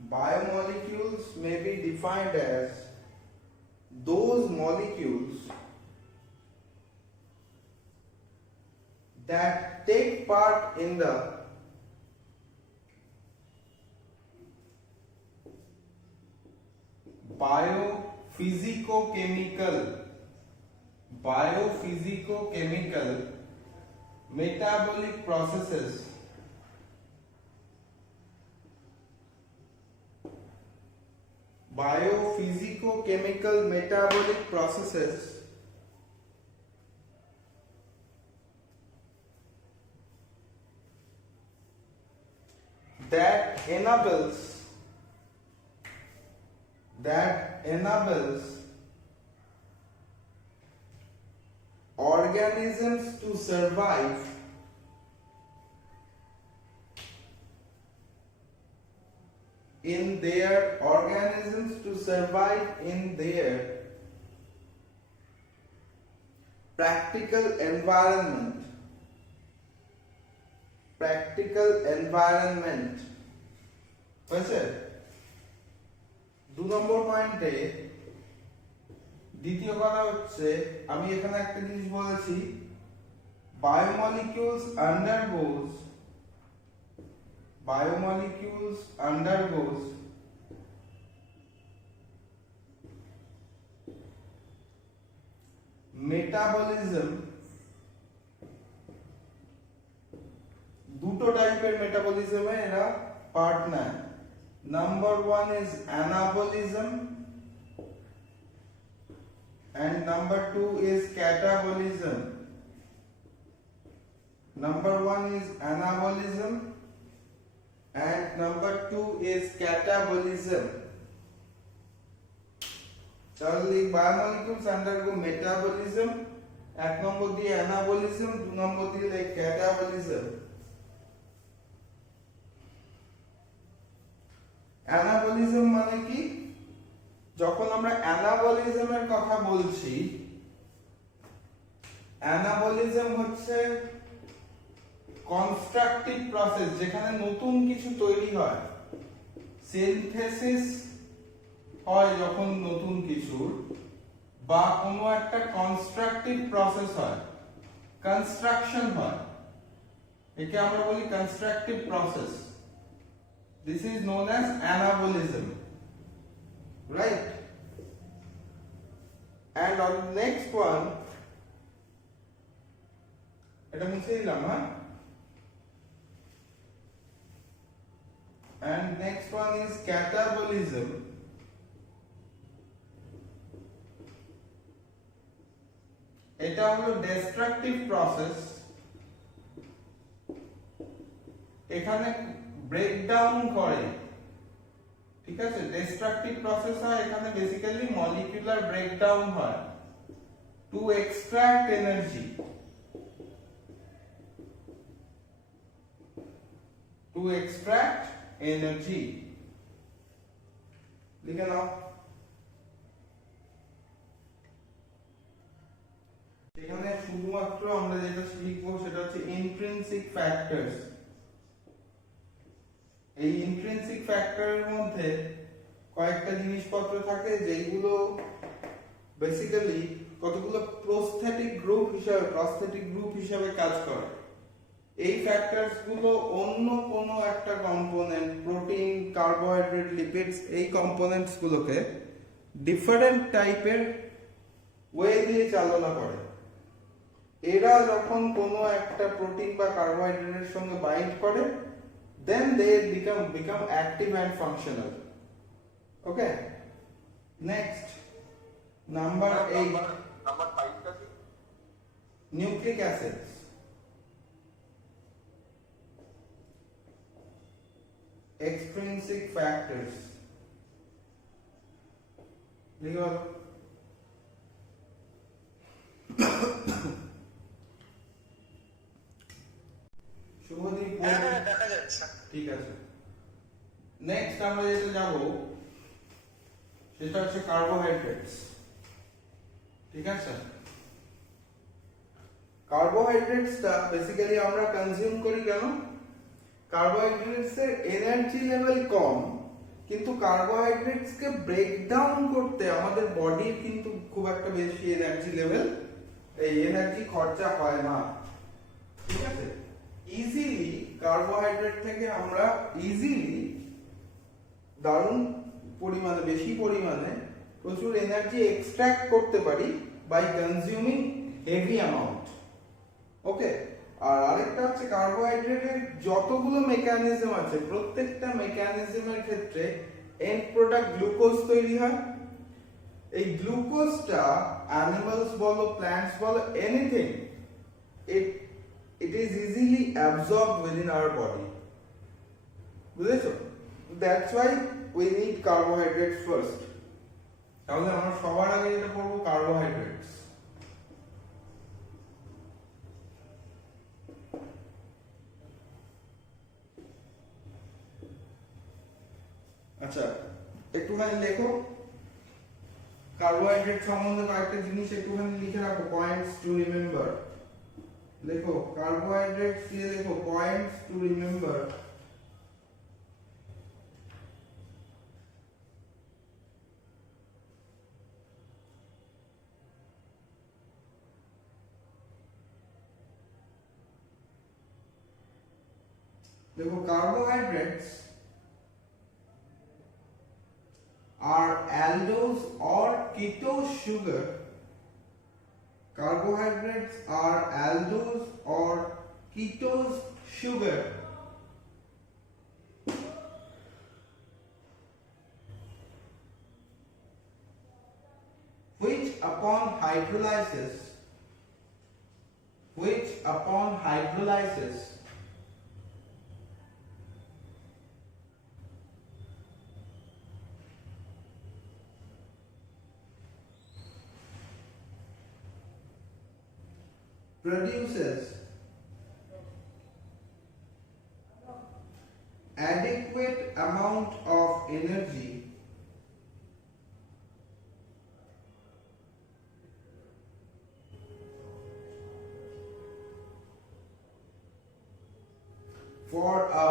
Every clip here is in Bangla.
Biomolecules may be defined as those molecules that take part in the biophysicochemical metabolic processes that enables organisms to survive in their practical environment হয়েছে 2 নম্বর পয়েন্টে দ্বিতীয় কথা হচ্ছে আমি এখানে একটা জিনিস বলেছি biomolecules undergoes metabolism দুটো টাইপের মেটাবলিজমে এরা পার্ট নেয় number 1 is anabolism and number 2 is catabolism. Number 1 is anabolism and number 2 is catabolism. Charlie, biomolecules undergo metabolism, 1 নম্বর দিয়ে anabolism, 2 নম্বর দিয়ে like catabolism. anabolism মানে কি? যখন আমরা অ্যানাবলিজমের কথা বলছি অ্যানাবলিজম হচ্ছে কনস্ট্রাকটিভ প্রসেস যেখানে নতুন কিছু তৈরি হয় সিনথেসিস হয় যখন নতুন কিছুর বা কোনো একটা কনস্ট্রাকটিভ প্রসেস হয় কনস্ট্রাকশন হয় একে আমরা বলি constructive process this is known as anabolism right and on the next one এটা মুছে দিলাম হ্যাঁ and next one is catabolism এটা হলো destructive process এখানে ব্রেকডাউন করে ঠিক আছে ডিস্ট্রাকটিভ প্রসেস হয় এখানে বেসিক্যালি মলিকিউলার ব্রেকডাউন হয় টু এক্সট্রাক্ট এনার্জি লিখে নাও এখানে শুধুমাত্র আমরা যেটা শিখবো সেটা হচ্ছে ইন্ট্রিনসিক ফ্যাক্টরস এই ইন্ট্রিনসিক ফ্যাক্টরের মধ্যে কয়েকটা জিনিসপত্র থাকে যেগুলো বেসিক্যালি কতগুলো প্রস্থেটিক গ্রুপ হিসেবে কাজ করে এই ফ্যাক্টরস গুলো অন্য কোনো একটা কম্পোনেন্ট প্রোটিন কার্বোহাইড্রেট লিপিডস এই কম্পোনেন্টস গুলোকে ডিফারেন্ট টাইপের ওয়ে দিয়ে চালনা করে এরা যখন কোনো একটা প্রোটিন বা কার্বোহাইড্রেটের সঙ্গে বাইন্ড করে then they become active and functional. Okay, next number 8 number 5 ka nucleic acids extrinsic factors লিখো শুভদীপ দেখা যাচ্ছে ঠিক আছে নেক্সট আমরা যেটা যাব সেটা হচ্ছে কার্বোহাইড্রেটস ঠিক আছে কার্বোহাইড্রেটসটা বেসিক্যালি আমরা কনজিউম করি কেন কার্বোহাইড্রেটস এর এনার্জি লেভেল কম কিন্তু কার্বোহাইড্রেটস কে ব্রেক ডাউন করতে আমাদের বডির কিন্তু খুব একটা বেশি এনার্জি লেভেল এই এনার্জি খরচা হয় না, ঠিক আছে। ইজিলি কার্বোহাইড্রেট থেকে আমরা ইজিলি দারুণ পরিমাণে বেশি পরিমাণে প্রচুর এনার্জি এক্সট্রাক্ট করতে পারি বাই কনজিউমিং হেভি অ্যামাউন্ট। ওকে, আর আরেকটা হচ্ছে কার্বোহাইড্রেটের যতগুলো মেকানিজম আছে প্রত্যেকটা মেকানিজমের ক্ষেত্রে এন্ড প্রোডাক্ট গ্লুকোজ তৈরি হয়। এই গ্লুকোজটা অ্যানিমালস বলো প্ল্যান্টস বলো anything it is easily absorbed within our body, বুঝেছো? That's why we need carbohydrates first. তাহলে আমরা সবার আগে যেটা করব কার্বোহাইড্রেটস। আচ্ছা, একটুখানি লেখো কার্বোহাইড্রেট সম্বন্ধে কয়েকটা জিনিস একটুখানি লিখে রাখো, পয়েন্টস টু রিমেম্বার। লেখো কার্বোহাইড্রেটস দিয়ে লেখো পয়েন্টস টু রিমেম্বার। देखो carbohydrates are aldose or ketose sugar. Carbohydrates are aldose or ketose sugar which upon hydrolysis produces adequate amount of energy for a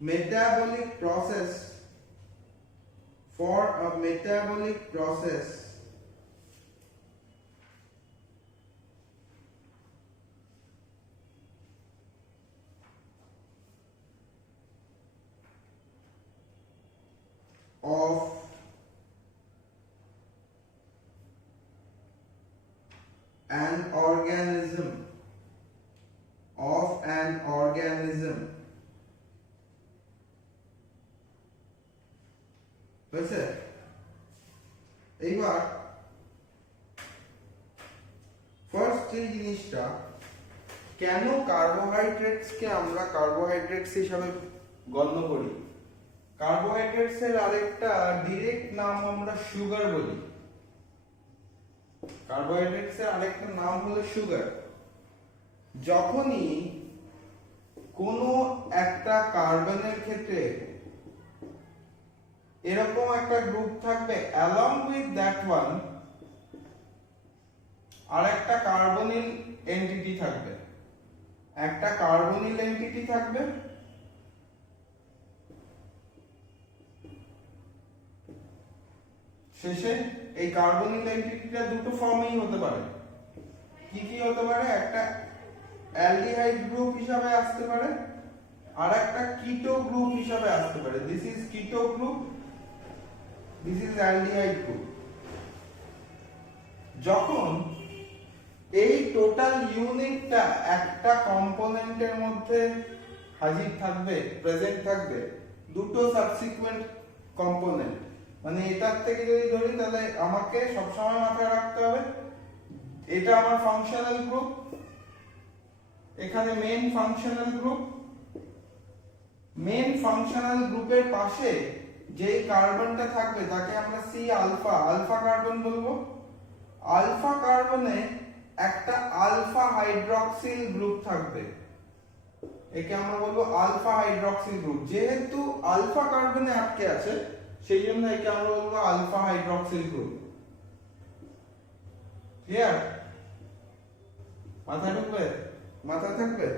metabolic process of an organism বুঝছে? এইবার ফার্স্ট যে জিনিসটা, কেন কার্বোহাইড্রেটস কে আমরা কার্বোহাইড্রেটস হিসাবে গণ্য করি? কার্বোহাইড্রেটস এর আরেকটা ডাইরেক্ট নাম আমরা সুগার বলি। কার্বোহাইড্রেটস এর আরেকটা নাম হলো সুগার। যখনই কোনো একটা কার্বনের ক্ষেত্রে এরকম একটা গ্রুপ থাকবে along with that one আরেকটা কার্বনিল এন্টিটি থাকবে, একটা কার্বনিল এন্টিটি থাকবে শেষে এই কার্বনিল এন্টিটিটা দুটো ফর্মেই হতে পারে। কি কি হতে পারে? একটা অ্যালডিহাইড গ্রুপ হিসাবে আসতে পারে আর একটা কিটো গ্রুপ হিসাবে আসতে পারে। দিস ইজ কিটো group, this is aldehyde group. যখন এই টোটাল ইউনিটটা একটা কম্পোনেন্টের মধ্যে হাজির থাকবে, প্রেজেন্ট থাকবে দুটো সাবসিকুয়েন্ট কম্পোনেন্ট, মানে এটার থেকে যদি ধরি তাহলে আমাকে সবসময় মাথায় রাখতে হবে এটা আমার ফাংশনাল গ্রুপ, এখানে main functional group. Main functional গ্রুপের পাশে যেই কার্বনটা থাকবে তাকে আমরা সি আলফা কার্বন বলবো। আলফা কার্বনে একটা আলফা হাইড্রক্সিল গ্রুপ থাকবে, একে আমরা বলবো আলফা হাইড্রক্সিল গ্রুপ। যেহেতু আলফা কার্বনে আটকে আছে সেই জন্য একে আমরা বলবো আলফা হাইড্রক্সিল গ্রুপ। ক্লিয়ার? মাথায় ঢুকবে? মাথায় থাকবে?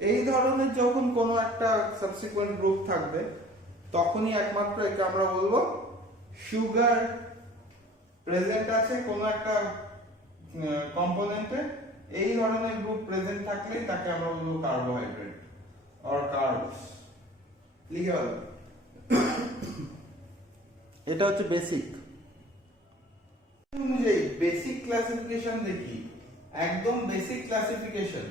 এই ধরনের যখন কোনো একটা সাবসিকুয়েন্ট গ্রুপ থাকবে তখনই একমাত্র একে আমরা বলবো সুগার প্রেজেন্ট আছে কোনো একটা কম্পোনেন্টে। এই ধরনের গ্রুপ প্রেজেন্ট থাকলেই তাকে আমরা বলবো কার্বোহাইড্রেট অর কার্বস। লিখে ফেলো। এটা হচ্ছে বেসিক অনুযায়ী বেসিক ক্লাসিফিকেশন দেখি, একদম বেসিক ক্লাসিফিকেশন।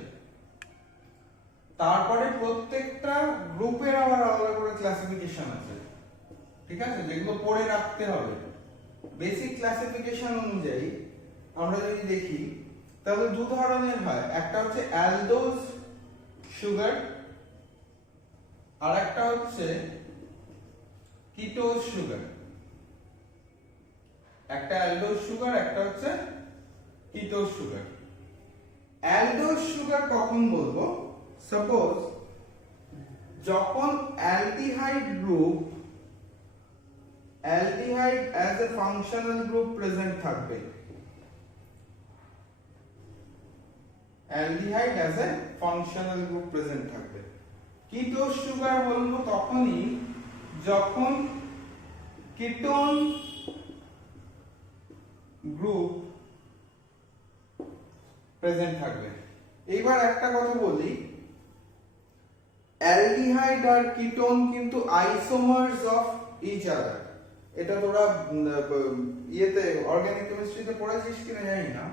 তারপরে প্রত্যেকটা গ্রুপের আবার আলাদা করে ক্লাসিফিকেশন আছে, ঠিক আছে, যেগুলো পড়ে রাখতে হবে। বেসিক ক্লাসিফিকেশন অনুযায়ী আমরা যদি দেখি তাহলে দু ধরনের হয়, একটা হচ্ছে অ্যালডোজ সুগার আর একটা হচ্ছে কিটোজ সুগার। একটা অ্যালডোজ সুগার, একটা হচ্ছে কিটোজ সুগার। অ্যালডোজ সুগার কখন বলবো? সাপোজ যখন aldehyde group, aldehyde as a functional group present থাকবে, aldehyde as a functional group present থাকবে। কিটোজ সুগার বলবো তখনই যখন কিটোন গ্রুপ প্রেজেন্ট থাকবে। এইবার একটা কথা বলি, অ্যালডিহাইড আর কিটোন কিন্তু আইসোমার্স অফ ইচ আদার। এটা তোরা ইয়েতে অর্গানিক কেমিস্ট্রিতে পড়েছিস কিনা জানি না।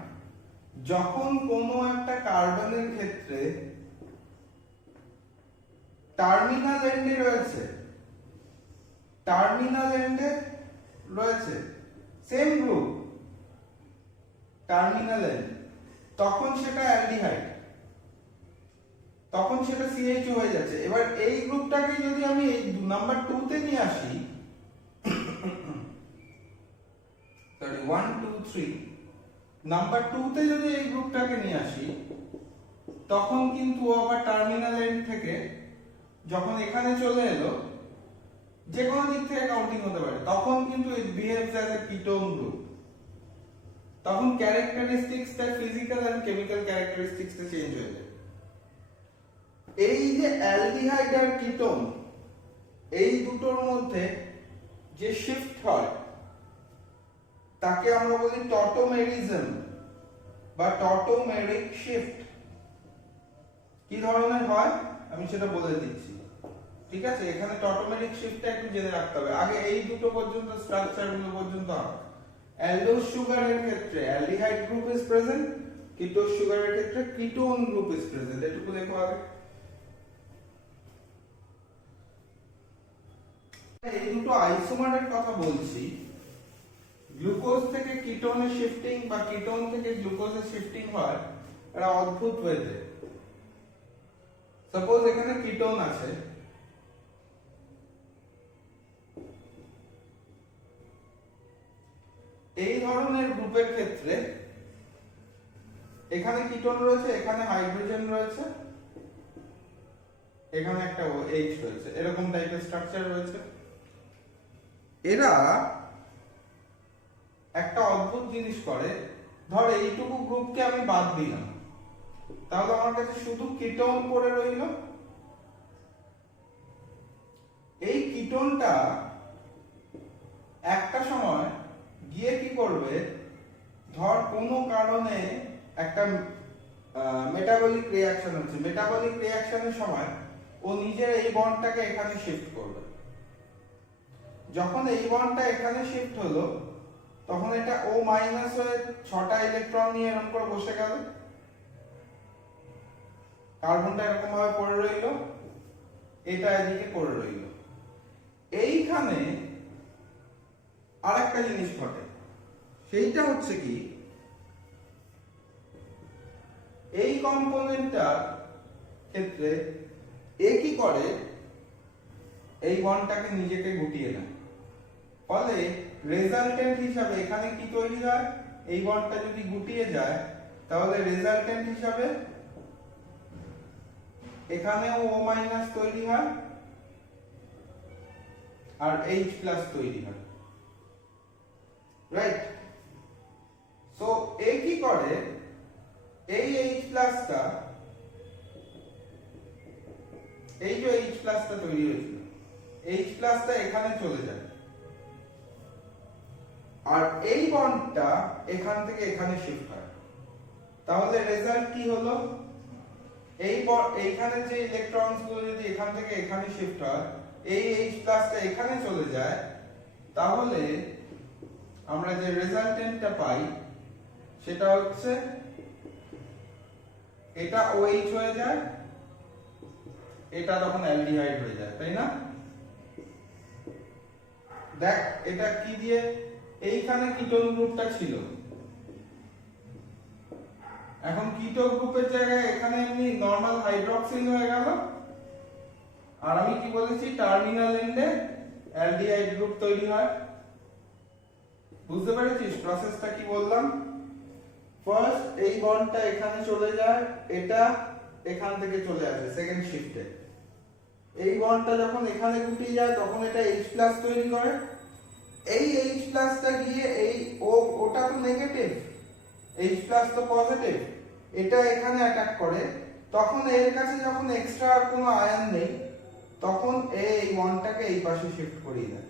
যখন কোনো একটা কার্বনের ক্ষেত্রে টার্মিনাল এন্ডে রয়েছে, টার্মিনাল এন্ডে রয়েছে সেম গ্রুপ, টার্মিনাল এন্ড, তখন সেটা অ্যালডিহাইড, তখন সেটা CH হয়ে যাচ্ছে। এবার এই গ্রুপটাকে যদি আমি নাম্বার 2 তে নিয়ে আসি, সরি 1 2 3, নাম্বার 2 তে যদি এই গ্রুপটাকে নিয়ে আসি তখন কিন্তু আবার টার্মিনাল এন্ড থেকে যখন এখানে চলে এলো, যে কোনো দিক থেকে কাউন্টিং হতে পারে, তখন কিন্তু it behaves as a ketone group. তখন ক্যারেক্টারিস্টিক্সটা ফিজিক্যাল এন্ড কেমিক্যাল ক্যারেক্টারিস্টিক্সটা চেঞ্জ হয়ে যায়। এই যে অ্যালডিহাইড আর কিটোন, এই দুটোর মধ্যে যে শিফট হয় তাকে আমরা বলি টটোমেরিজম বা টটোমেরিক শিফট। কি ধরনের হয় আমি সেটা বলে দিচ্ছি, ঠিক আছে। এখানে টটোমেরিক শিফটটা একটু জেনে রাখতে হবে। আগে এই দুটো পর্যন্ত স্ট্রাকচার গুলো পর্যন্ত হবে। অ্যালডোজ সুগারের ক্ষেত্রে aldehyde group is present, ketose সুগারের ক্ষেত্রে কিটোন গ্রুপ ইজ প্রেজেন্ট। এটুকু দেখো আগে। এই দুটো আইসোমারের কথা বলছি। গ্লুকোজ থেকে কিটোনে শিফটিং বা কিটোন থেকে গ্লুকোজে শিফটিং হয় একটা অদ্ভুত ওয়েতে। সাপোজ এখানে কিটোন আছে, এই ধরনের গ্রুপের ক্ষেত্রে এখানে কিটোন রয়েছে, এখানে হাইড্রোজেন রয়েছে, এখানে একটা H রয়েছে, এরকম টাইপের স্ট্রাকচার রয়েছে। এরা একটা অদ্ভুত জিনিস করে, ধর এইটুকু গ্রুপকে আমি বাদ দিলাম, তাহলে আমার কাছে শুধু কিটোন পড়ে রইল। এই কিটোনটা একটা সময় গিয়ে কি করবে, ধর কোনো কারণে একটা মেটাবলিক রিঅ্যাকশন হচ্ছে, মেটাবলিক রিঅ্যাকশনের সময় ও নিজের এই বন্ডটাকে এখানে শিফট করবে। যখন এই বন্ডটা এখানে শিফট হলো তখন এটা O- হয়ে 6টা ইলেকট্রন নিয়ে এরকম করে বসে গেল, কার্বনটা এরকম ভাবে পড়ে রইল, এটা এদিকে পড়ে রইল। এইখানে আরেকটা জিনিস ঘটে, সেইটা হচ্ছে কি, এই কম্পোনেন্টটার ক্ষেত্রে এ কি করে, এই বন্ডটাকে নিজেকে গুটিয়ে নেয়। ফলে রেজাল্টেন্ট হিসাবে এখানে কি তৈরি হয়, এই বন্ডটা যদি গুটিয়ে যায় তাহলে রেজাল্টেন্ট হিসাবে এখানেও O- তৈরি হয় আর H+ তৈরি হয়, রাইট। সো এ কি করে, এই H+ টা এই যে H প্লাসটা তৈরি হয়েছিল, H প্লাসটা এখানে চলে যায়, আর এই বন্ডটা এখান থেকে এখানে শিফট হয়। তাহলে রেজাল্ট কি হলো? এইখানে যে ইলেকট্রনস গুলো যদি এখান থেকে এখানে শিফট হয়, এই H প্লাসটা এখানে চলে যায়, তাহলে আমরা যে রেজাল্টেন্টটা পাই সেটা হচ্ছে এটা OH হয়ে যায়, এটা তখন অ্যালডিহাইড হয়ে যায়, তাই না? দেখ এটা কি দিয়ে, এইখানে কিটোন গ্রুপটা ছিল, এখন কিটো গ্রুপের জায়গায় এখানে এমনি নরমাল হাইড্রোক্সিল হয়ে গেল, আর আমি কি বলেছি টার্মিনাল এন্ডে অ্যালডিহাইড গ্রুপ তৈরি হয়। বুঝতে পেরেছিস প্রসেসটা কি বললাম? ফার্স্ট এই বন্ডটা এখানে চলে যায়, এটা এখান থেকে চলে আসে সেকেন্ড শিফটে। এই বন্ডটা যখন এখানে গুটিয়ে যায় তখন এটা H+ তৈরি করে, এই H+টা গিয়ে এই ওটা তো নেগেটিভ, H+ তো পজিটিভ, এটা এখানে অ্যাটাক করে, তখন এর কাছে যখন এক্সট্রা আর কোনো আয়ন নেই তখন এই বন্ডটাকে এই পাশে শিফট করিয়ে দেয়।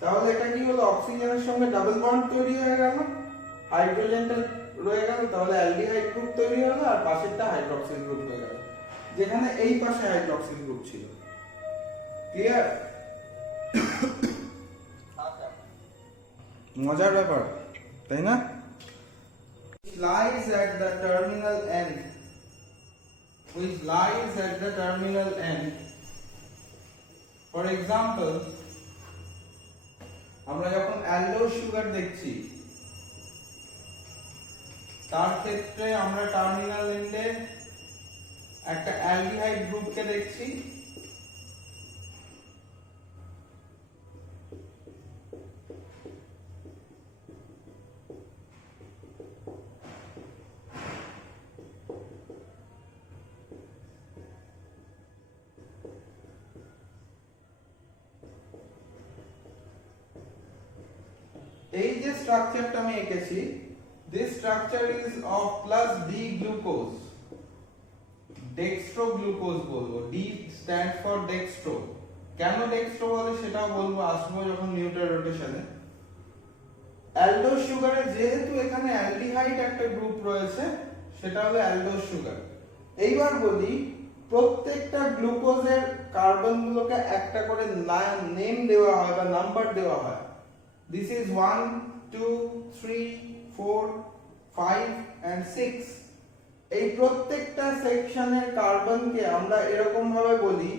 তাহলে এটা কি হলো, অক্সিজেনের সঙ্গে ডাবল বন্ড তৈরি হয়ে গেল, হাইড্রোজেনটা রয়ে গেল, তাহলে অ্যালডিহাইড গ্রুপ তৈরি হলো, আর পাশেরটা হাইড্রক্সিল গ্রুপ হয়ে গেল, যেখানে এই পাশে হাইড্রক্সিল গ্রুপ ছিল। ক্লিয়ার? মজার ব্যাপার, তাই না? Lies at the terminal end, which lies at the terminal end. For example, আমরা যখন অ্যালডোজ সুগার দেখছি তার ক্ষেত্রে আমরা টার্মিনাল এন্ডে একটা অ্যালডিহাইড গ্রুপকে দেখছি, এই যে স্ট্রাকচারটা আমি এঁকেছি, this structure is of plus D glucose, dextro glucose বলবো, D stands for dextro। কেন dextro বলে সেটাও বলবো, আসবো যখন নিউটন রোটেশনে। অ্যালডোজ সুগারে যেহেতু এখানে অ্যালডিহাইড একটা গ্রুপ রয়েছে, সেটা হলো অ্যালডোজ সুগার। এইবার বলি, প্রত্যেকটা গ্লুকোজের কার্বনগুলোকে একটা করে নেম দেওয়া হয় বা নাম্বার দেওয়া হয়। This is 1, 2, 3, 4, 5 and 6। এই প্রত্যেকটা সেকশনের কার্বনকে আমরা এরকম ভাবে বলি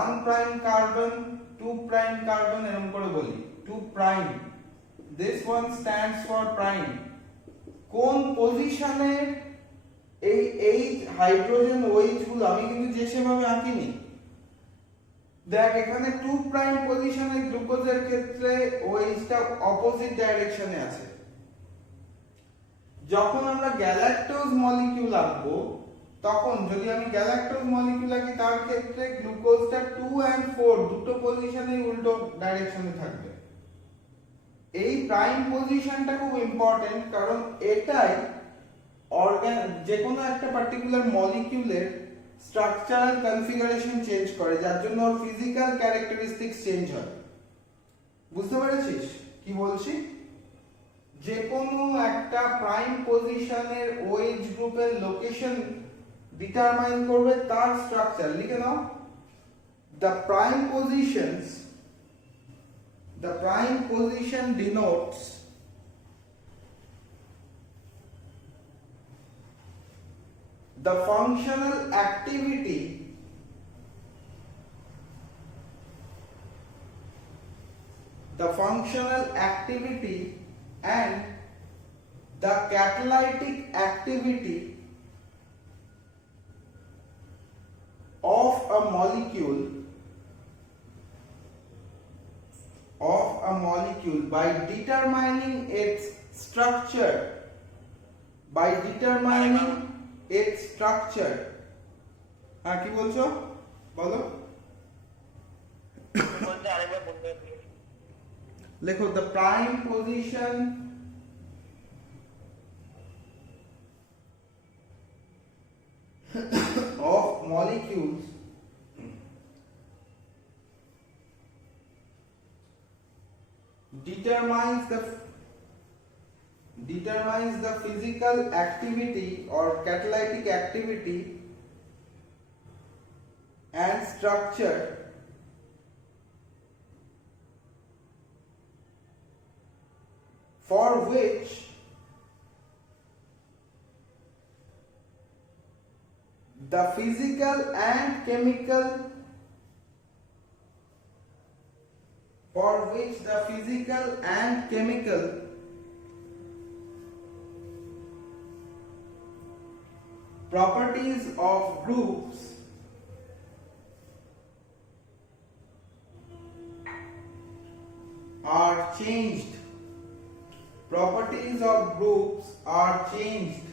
1 প্রাইম কার্বন, 2 প্রাইম কার্বন, এরকম করে বলি 2 prime. This one stands for prime। কোন পজিশনে এই হাইড্রোজেন OH গুলো আমি কিন্তু যে সেভাবে আঁকিনি, দেখ এখানে 2 প্রাইম পজিশনে গ্লুকোজের ক্ষেত্রে OH-টা অপোজিট ডাইরেকশনে আছে। যখন আমরা গ্যালাক্টোজ মলিকিউল আঁকবো তখন যদি আমি গ্যালাক্টোজ মলিকিউল আঁকি তার ক্ষেত্রে গ্লুকোজটা 2 and 4 দুটো পজিশনেই উল্টো ডাইরেকশনে থাকবে। এই প্রাইম পজিশনটা খুব ইম্পর্টেন্ট, কারণ এটাই যে কোনো একটা পার্টিকুলার মলিকিউলের স্ট্রাকচারাল কনফিগারেশন চেঞ্জ করে, যার জন্য ওর ফিজিক্যাল ক্যারেক্টারিস্টিক্স চেঞ্জ হয়। বুঝতে পেরেছিস কি বলছি? যে কোনো একটা প্রাইম পজিশনের OH গ্রুপের লোকেশন ডিটারমাইন করবে তার স্ট্রাকচার। লিখে নাও, the prime position denotes the functional activity and the catalytic activity of a molecule by determining its structure, হ্যাঁ কি বলছো বলো? লেখো, the prime position of molecules determines the physical activity or catalytic activity and structure for which the physical and chemical properties of groups are changed. Properties of groups are changed.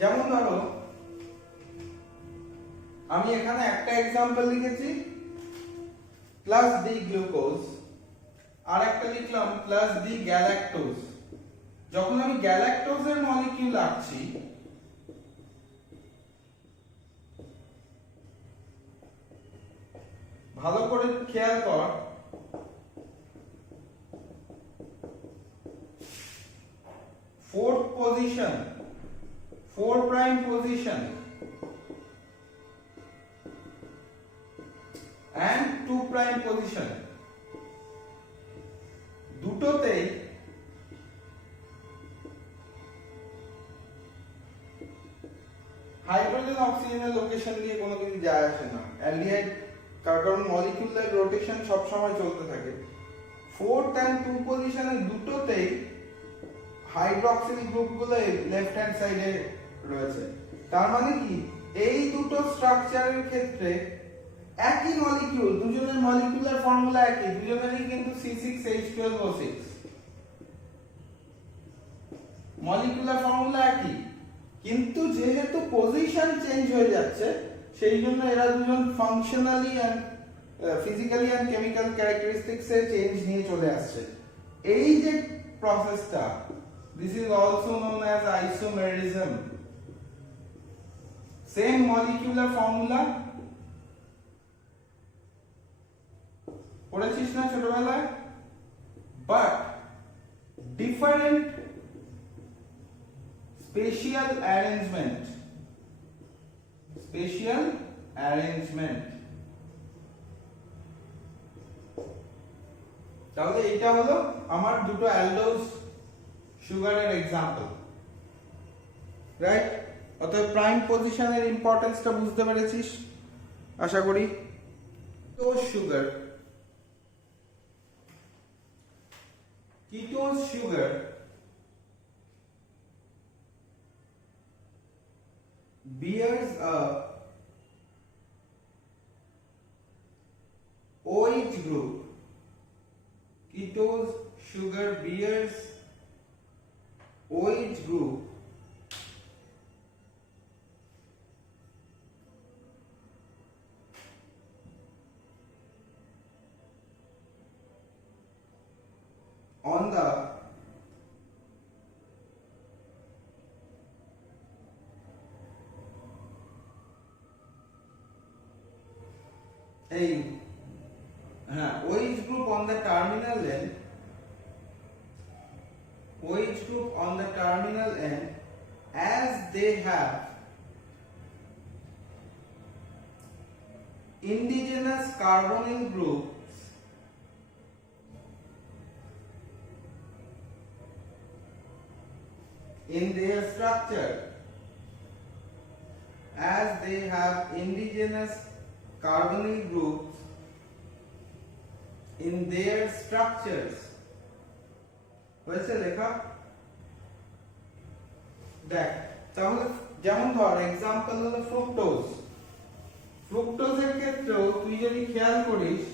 যেমন ধরো আমি এখানে একটা एग्जांपल লিখেছি প্লাস ডি গ্লুকোজ আর একটা লিখলাম প্লাস ডি গ্যালাক্টোজ। যখন আমি গ্যালাক্টোজের মলিকিউল আঁকছি ভালো করে খেয়াল কর, fourth position, 4 prime position and 2 prime position দুটোতেই হাইড্রোজেন অক্সিজেনের লোকেশন দিয়ে কোনো কিছু যায় আসে না। অ্যালডিহাইড কার্বন মলিকিউলার রোটেশন সব সময় চলতে থাকে। 4th and 2 পজিশনের দুটোতেই হাইড্রক্সিল গ্রুপগুলো লেফট হ্যান্ড সাইডে রয়েছে। তার মানে কি এই দুটো স্ট্রাকচারের ক্ষেত্রে একই মলিকিউল, দুজনের মলিকিউলার ফর্মুলা একই, দুজনেরই কিন্তু C6H12O6 মলিকিউলার ফর্মুলা একই, কিন্তু যেহেতু পজিশন চেঞ্জ হয়ে যাচ্ছে সেই জন্য এরা দুজন functionally and physically and chemical characteristics এ চেঞ্জ নিয়ে চলে আসছে। এই যে প্রসেসটা, this is also known as isomerism. Same molecular formula পড়েছিস না ছোটবেলায়, but different spatial arrangement. তাহলে এটা হলো আমার দুটো অ্যালডোজ সুগারের এক্সাম্পল, রাইট? অতএব প্রাইম পজিশনের ইম্পর্টেন্সটা বুঝতে পেরেছিস আশা করি। ketose sugar bears a OH group. Ketose sugar bears OH group on the OH group on the terminal end, OH group on the terminal end, as they have indigenous carbonyl groups in their structure, as they have indigenous carbonyl groups in their structures. হয়েছে লেখা? দেখ তাহলে যেমন ধর এক্সাম্পল হলো ফ্রুক্টোজ। ফ্রুক্টোজের ক্ষেত্রেও তুই যদি খেয়াল করিস,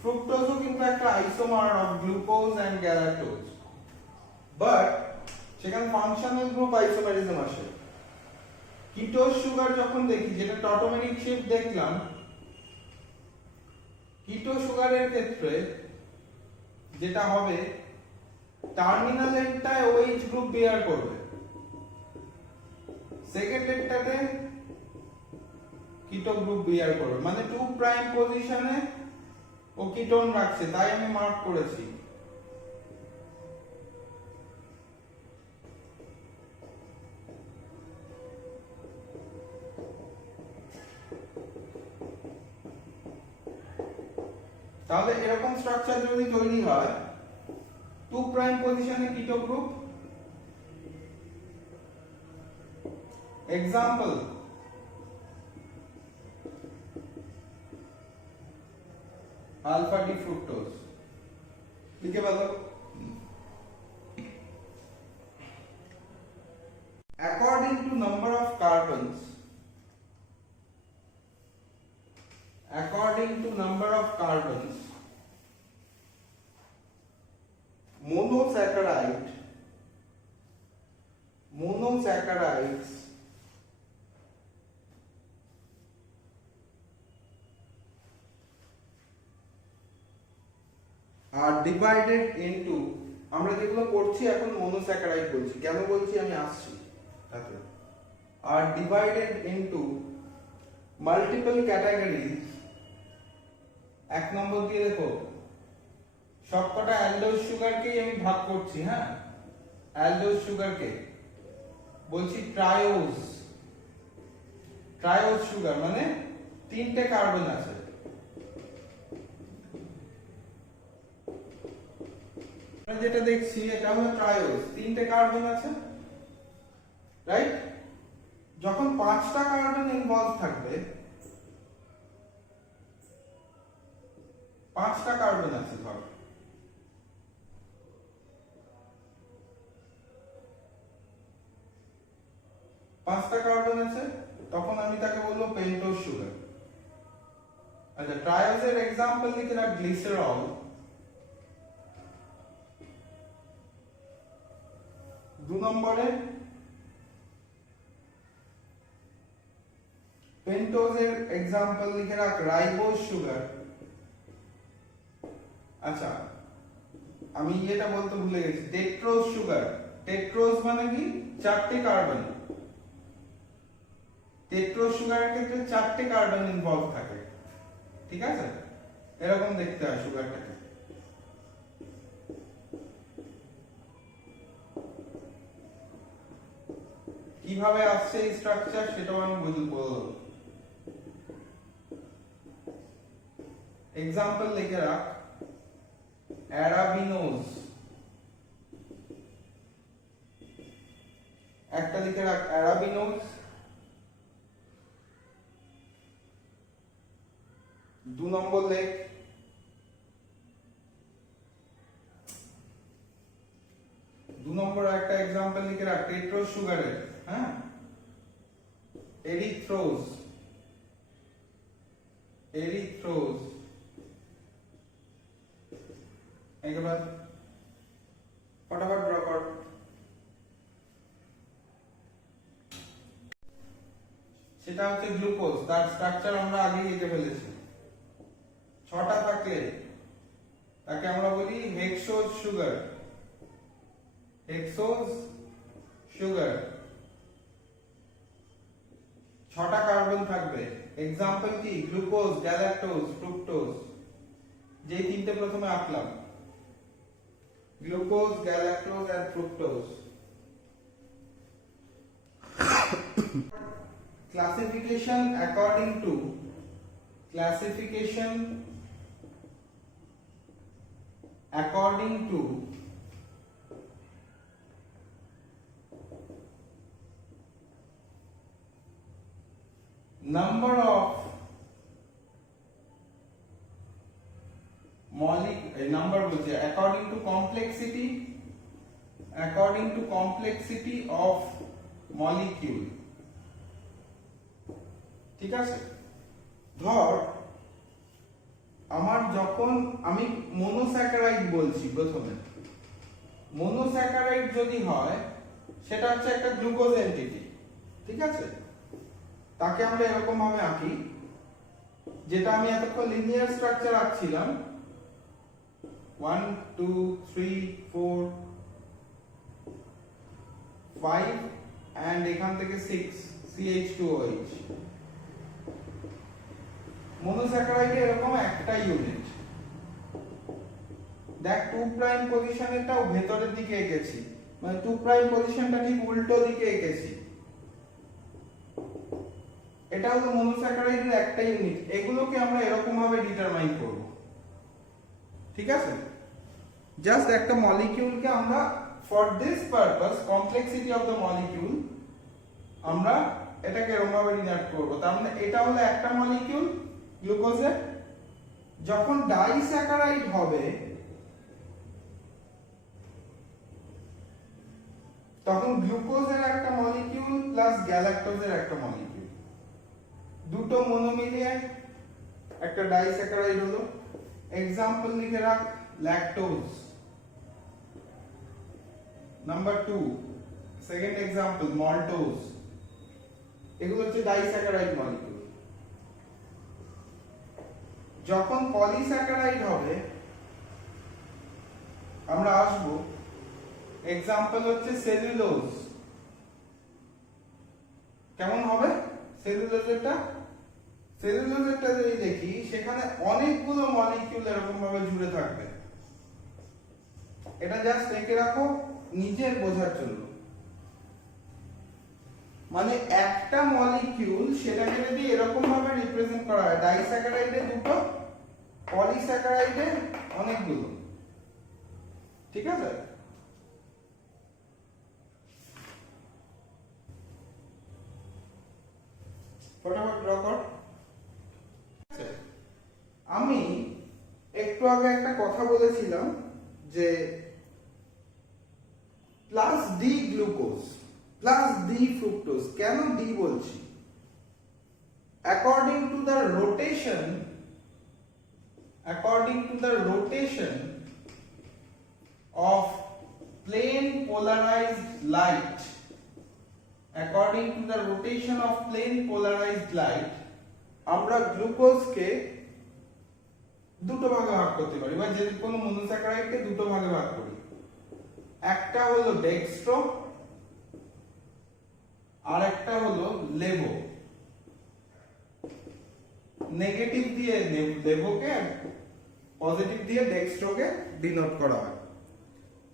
ফ্রুক্টোজও কিন্তু একটা isomer of glucose and galactose, but সেখানে ফাংশনাল গ্রুপ আইসোমেরিজম আসে। কিটোজ সুগার যখন দেখি, যেটা টটোমেরিক শিফট দেখলাম, কিটো সুগারের ক্ষেত্রে যেটা হবে টার্মিনাল এন্ডটায় OH গ্রুপ বেয়ার করবে, সেকেন্ড এন্ডটাতে কিটো গ্রুপ বেয়ার করবে, মানে 2 প্রাইম পজিশনে ও কিটোন রাখছে, তাই আমি মার্ক করেছি। তাহলে এরকম স্ট্রাকচার যদি তৈরি হয় 2 প্রাইম পজিশনে কিটো group, example alpha D fructose লিখে বলো। According to number of carbons, according to number of carbons, monosaccharides are divided into, আমরা যেগুলো পড়ছি এখন মনোস্যাকারাইড বলছি, কেন বলছি আমি আসছি তাতে, are divided into multiple categories। এক নম্বর দিয়ে দেখো সবকটা অ্যালডোজ সুগারকেই আমি ভাগ করছি, হ্যাঁ অ্যালডোজ সুগারকে বলছি ট্রায়োজ, ট্রায়োজ সুগার মানে তিনটে কার্বন আছে, যেটা দেখছি এটা হলো ট্রায়োজ, তিনটে কার্বন আছে, রাইট? যখন 5টা কার্বন ইনভলভ থাকবে, 5টা কার্বন আছে ধর, তখন আমি তাকে বলবো পেন্টোজ সুগার। আচ্ছা, ট্রায়োজের এক্সাম্পল লিখে রাখ গ্লিসেরল, দু নম্বরে পেন্টোজের এক্সাম্পল লিখে রাখ রাইবোজ সুগার। আচ্ছা, আমি এটা বলতে ভুলে গেছি, টেট্রোজ সুগার। টেট্রোজ মানে কি? 4টে কার্বন। টেট্রোজ সুগারের ক্ষেত্রে 4টে কার্বন ইনভলভ থাকে, ঠিক আছে? এরকম দেখতে হয় সুগারটাকে। কিভাবে আসছে এই স্ট্রাকচার সেটাও আমি বলবো। এক্সাম্পল লিখে রাখ অ্যারাবিনোজ, একটা লিখে রাখ অ্যারাবিনোজ। দু নম্বর লেখ একটা এক্সাম্পল লিখে রাখ টেট্রোজ সুগারের, হ্যাঁ এরিথ্রোজ, এরিথ্রোজ। একবার ফটাফট ড্র কর। সেটা হচ্ছে গ্লুকোজ, তার স্ট্রাকচার আমরা আগেই লিখে ফেলেছি। 6টা থাকলে তাকে আমরা বলি হেক্সোজ সুগার, হেক্সোজ সুগার। 6টা কার্বন থাকবে, এক্সাম্পল কি? গ্লুকোজ, গ্যালাক্টোজ, ফ্রুক্টোজ, যে তিনটে প্রথমে আঁকলাম, glucose, galactose and fructose. Classification according to number of number বলছে according to complexity of molecule, ঠিক আছে? ধর আমার যখন আমি মনোস্যাকারাইড বলছি, প্রথমে মনোস্যাকারাইড যদি হয় সেটা হচ্ছে একটা গ্লুকোজ এন্টিটি, ঠিক আছে? তাকে আমরা এরকম ভাবে আঁকি, যেটা আমি এতক্ষণ লিনিয়ার স্ট্রাকচার আঁকছিলাম, 1 2 3 4 5 এন্ড এখান থেকে 6 CH2OH। মনোস্যাকারাইডে এরকম একটা ইউনিট। দেখ 2 প্রাইম পজিশনেরটাও ভেতরের দিকে এঁকেছি, মানে 2 প্রাইম পজিশনটা ঠিক উল্টো দিকে এঁকেছি। এটা হলো মনোস্যাকারাইডের একটা ইউনিট। এগুলোকে আমরা এরকম ভাবে ডিটারমাইন করব, ঠিক আছে, জাস্ট একটা মলিকিউলকে আমরা for this purpose complexity of the molecule আমরা এটাকে এরকম ভাবে ডিনোট করব। তার মানে এটা হলো একটা মলিকিউল গ্লুকোজের, যখন ডাইস্যাকারাইড হবে তখন গ্লুকোজের একটা মলিকিউল প্লাস গ্যালাক্টোজের একটা মলিকিউল, দুটো মনো মিলিয়ে একটা ডাইস্যাকারাইড হলো। এক্সাম্পল লিখে রাখ, lactose. Number 2, second example maltose. এগুলো হচ্ছে ডাইস্যাকারাইড মলিকিউল। যখন পলিস্যাকারাইড হবে আমরা আসবো, এক্সাম্পল হচ্ছে সেলুলোজ। কেমন হবে সেলুলোজেরটা? সেলুলোজেরটা যদি দেখি সেখানে অনেকগুলো মলিকিউল এরকম ভাবে জুড়ে থাকবে। এটা জাস্ট এঁকে রাখো নিজের বোঝার জন্য। মানে একটা মলিকিউল সেটাকে যদি এরকম ভাবে রিপ্রেজেন্ট করা হয়, ডাইস্যাকারাইডে দুটো, পলিস্যাকারাইডে অনেকগুলো। ঠিক আছে, ফটাফট ড্র কর। আমি একটু আগে একটা কথা বলেছিলাম যে plus D glucose plus D fructose. কেন ডি বলছি? according to the rotation of plane polarized light, আমরা গ্লুকোজকে দুটো ভাগে ভাগ করতে পারি, বা যে কোনো মনোস্যাকারাইডকে দুটো ভাগে ভাগ করি। একটা হলো ডেক্সট্রো আর একটা হলো লেভো। নেগেটিভ দিয়ে লেভোকে, পজিটিভ দিয়ে ডেক্সট্রোকে ডিনোট করা হয়।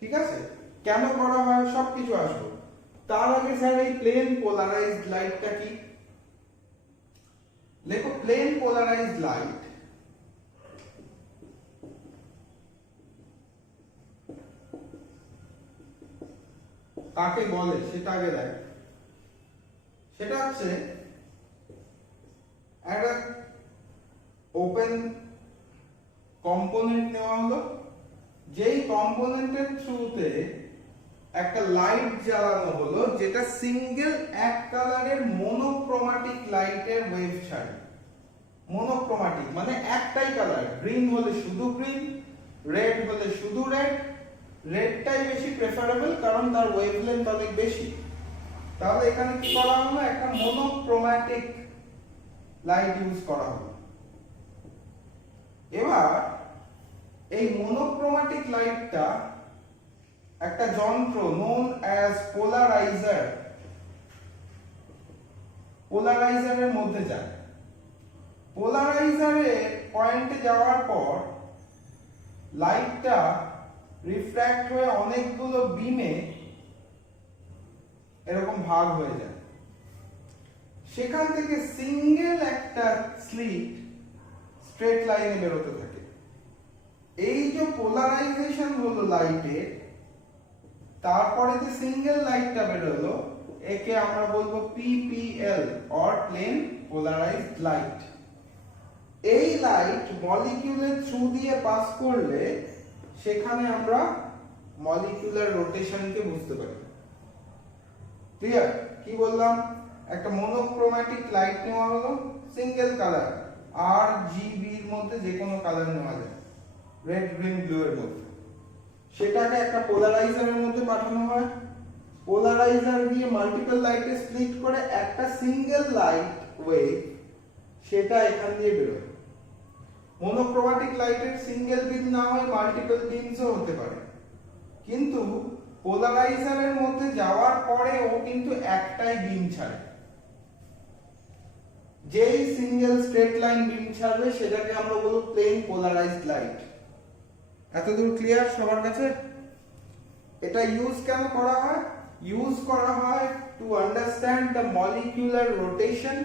ঠিক আছে, কেন করা হয় সবকিছু আসবো। তার আগে স্যার এই প্লেন পোলারাইজড লাইটটা কি? দেখো, প্লেন পোলারাইজড লাইট কাকে বলে সেটা আগে দেখ। সেটা হচ্ছে একটা ওপেন কম্পোনেন্ট নেওয়া হলো, যেই কম্পোনেন্টের থ্রুতে একটা লাইট জ্বালানো হলো যেটা সিঙ্গেল এক কালারের মনোক্রোমাটিক লাইটের ওয়েভ ছাড়ে। মনোক্রোমাটিক মানে একটাই কালার, গ্রিন হলে শুধু গ্রিন, রেড হলে শুধু রেড। রেডটাই বেশি প্রেফারেবল কারণ তার ওয়েভলেন্থ অনেক বেশি। তাহলে এখানে কি করা হলো? একটা মনোক্রোমাটিক লাইট ইউজ করা হলো। এবার এই মনোক্রোমাটিক লাইটটা একটা যন্ত্র নোন অ্যাজ পোলারাইজারের মধ্যে যায়। পোলারাইজারের পয়েন্টে যাওয়ার পর লাইটটা রিফ্র্যাক্ট হয়ে অনেকগুলো বিমে এরকম ভাগ হয়ে যায়। সেখান থেকে সিঙ্গেল একটা স্লিট স্ট্রেট লাইনে বেরোতে থাকে। এই যে পোলারাইজেশন হলো লাইটের, তারপরে যে সিঙ্গেল লাইটটা বেরোলো একে আমরা বলবো PPL or plane polarized light. এই লাইট মলিকিউলের থ্রু দিয়ে পাস করলে সেখানে আমরা মলিকিউলার রোটেশনকে বুঝতে পারি। ক্লিয়ার? কি বললাম? একটা মনোক্রোম্যাটিক লাইট নেওয়া হলো, সিঙ্গেল কালার, RGB এর মধ্যে যে কোনো কালার নেওয়া যায়, রেড গ্রিন ব্লু এর মধ্যে। সেটাকে একটা পোলারাইজারের মধ্যে পাঠানো হয়। পোলারাইজার দিয়ে মাল্টিপল লাইটে স্প্লিট করে একটা সিঙ্গেল লাইট ওয়েভ সেটা এখান দিয়ে বেরোয়। মনোক্রোম্যাটিক লাইটের সিঙ্গেল বিম না হয় মাল্টিপল বিমসও হতে পারে, কিন্তু পোলারাইজারের মধ্যে যাওয়ার পরে ও কিন্তু একটাই বিম ছাড়ে। যেই সিঙ্গেল স্ট্রেট লাইন বিম ছাড়বে সেটাকে আমরা বলবো প্লেন পোলারাইজড লাইট। এতদূর ক্লিয়ার সবার কাছে? এটা ইউজ কেন করা হয়? ইউজ করা হয় to understand the molecular rotation,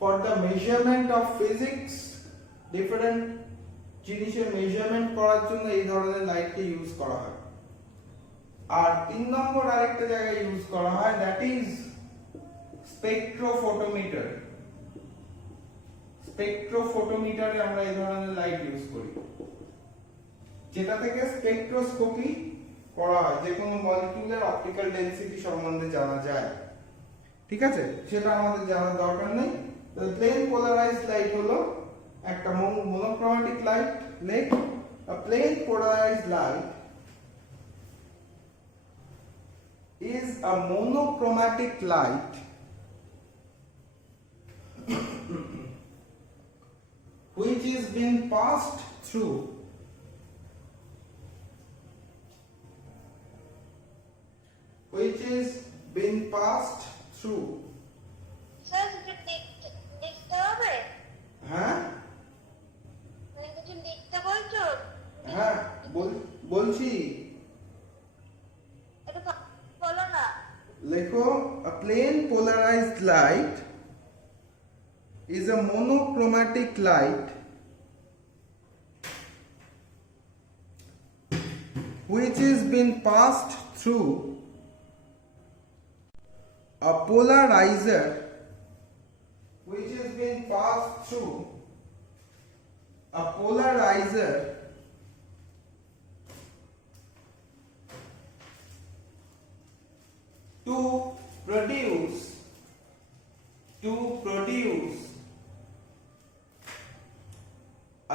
for the measurement of physics, different জিনিসের মেজারমেন্ট করার জন্য এই ধরনের লাইটকে ইউজ করা হয়। আর 3 নম্বর আরেকটা জায়গায় ইউজ করা হয়, দ্যাট ইজ স্পেকট্রোফোটোমিটার। স্পেকট্রোফোটোমিটারে আমরা এই ধরনের লাইট ইউজ করি, যেটা থেকে স্পেকট্রোস্কোপি করা হয়, যে কোনো মলিকিউলের অপটিক্যাল ডেনসিটি সম্বন্ধে জানা যায়। ঠিক আছে, সেটা আমাদের জানার দরকার নেই। তো প্লেন পোলারাইজড লাইট হলো একটা মোনোক্রোমেটিক লাইট। লেখ a plain polarized light is a monochromatic light which is being passed through sir দেখতে হবে? হ্যাঁ মানে কিছু লিখতে বলছো? হ্যাঁ বলছি, এটা বলো না। লেখো a plain polarized light is a monochromatic light which is being passed through a polarizer to produce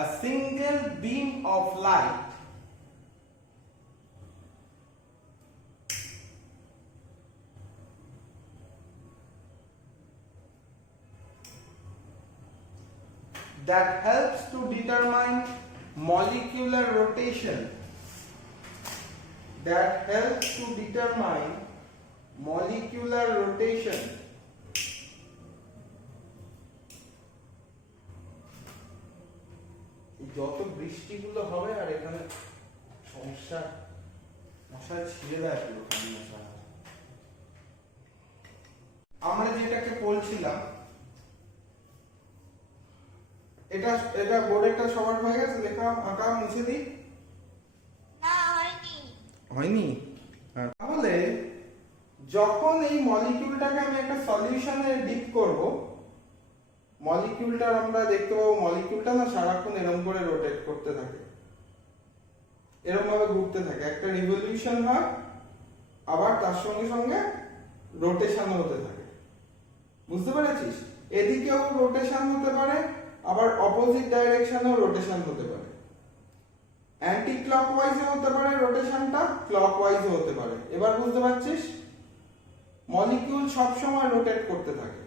a single beam of light that helps to determine molecular rotation. যত বৃষ্টিগুলো হবে আর এখানে সমস্যা, মশায় ছিঁড়ে দেয় পুরো মশা। আমরা যেটাকে বলছিলাম, এটা বোর্ডেরটা সবার হয়ে গেছে, লেখা আঁকা মুছে দিই। না, হয়নি? তাহলে যখন এই মলিকিউলটাকে আমি একটা সলিউশনে ডিপ করব, মলিকিউলটা আমরা দেখতে পাবো, মলিকিউলটা না সারাক্ষণ এরকম করে রোটেট করতে থাকে, এরকম ভাবে ঘুরতে থাকে, একটা রিভলিউশন হয়, আবার তার সঙ্গে সঙ্গে রোটেশন হতে থাকে। বুঝতে পেরেছিস? এদিকেও রোটেশন হতে পারে, আবার অপোজিট ডাইরেকশনেও রোটেশন হতে পারে, অ্যান্টি ক্লকওয়াইজে হতে পারে রোটেশনটা, ক্লকওয়াইজে হতে পারে। এবার বুঝতে পারছিস? মলিকিউল সব সময় রোটেট করতে থাকে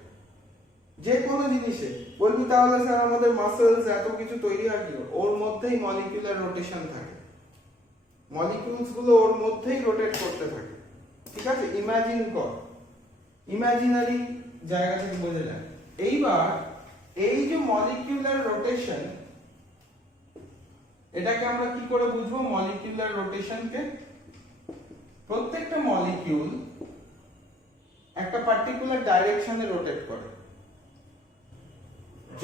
যে কোনো জিনিসে। বলবি তাহলে স্যার আমাদের মাসেলস এত কিছু তৈরি হয় কি? ওর মধ্যেই মলিকিউলার রোটেশন থাকে, মলিকিউলস গুলো ওর মধ্যেই রোটেট করতে থাকে। ঠিক আছে, ইমাজিন কর, ইমাজিনারি জায়গা থেকে বোঝা যায়। এইবার এই যে মলিকিউলার রোটেশন, এটাকে আমরা কি করে বুঝবো? মলিকিউলার রোটেশনকে, প্রত্যেকটা মলিকিউল একটা পার্টিকুলার ডাইরেকশনে রোটেট করে।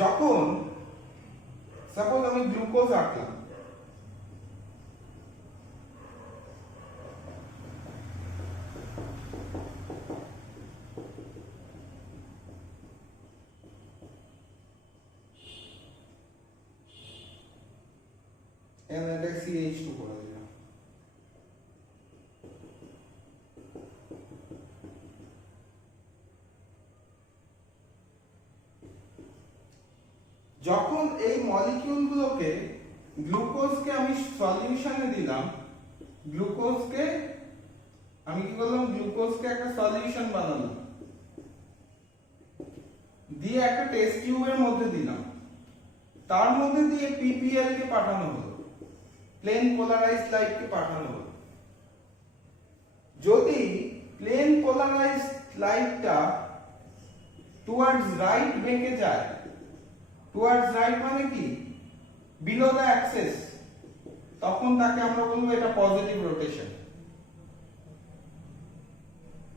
যখন সাপোজ আমি গ্লুকোজ আঁকলাম, CH2 করে দিলাম। যখন এই মলিকিউলগুলোকে, গ্লুকোজকে আমি সলিউশনে দিলাম, গ্লুকোজকে আমি কি করলাম? গ্লুকোজকে একটা সলিউশন বানালাম, দিয়ে একটা টেস্ট টিউবের মধ্যে দিলাম, তার মধ্যে দিয়ে পিপিএল কে পাঠানো হলো, প্লেন পোলারাইজড লাইট কে পাঠানো হলো। যদি প্লেন পোলারাইজড লাইটটা টুয়ার্ডস রাইট বেঁকে যায়, টুয়ার্ডস রাইট মানে কি? বিলো দ্য অ্যাক্সিস, তখন তাকে আমরা বলবো এটা পজিটিভ রোটেশন।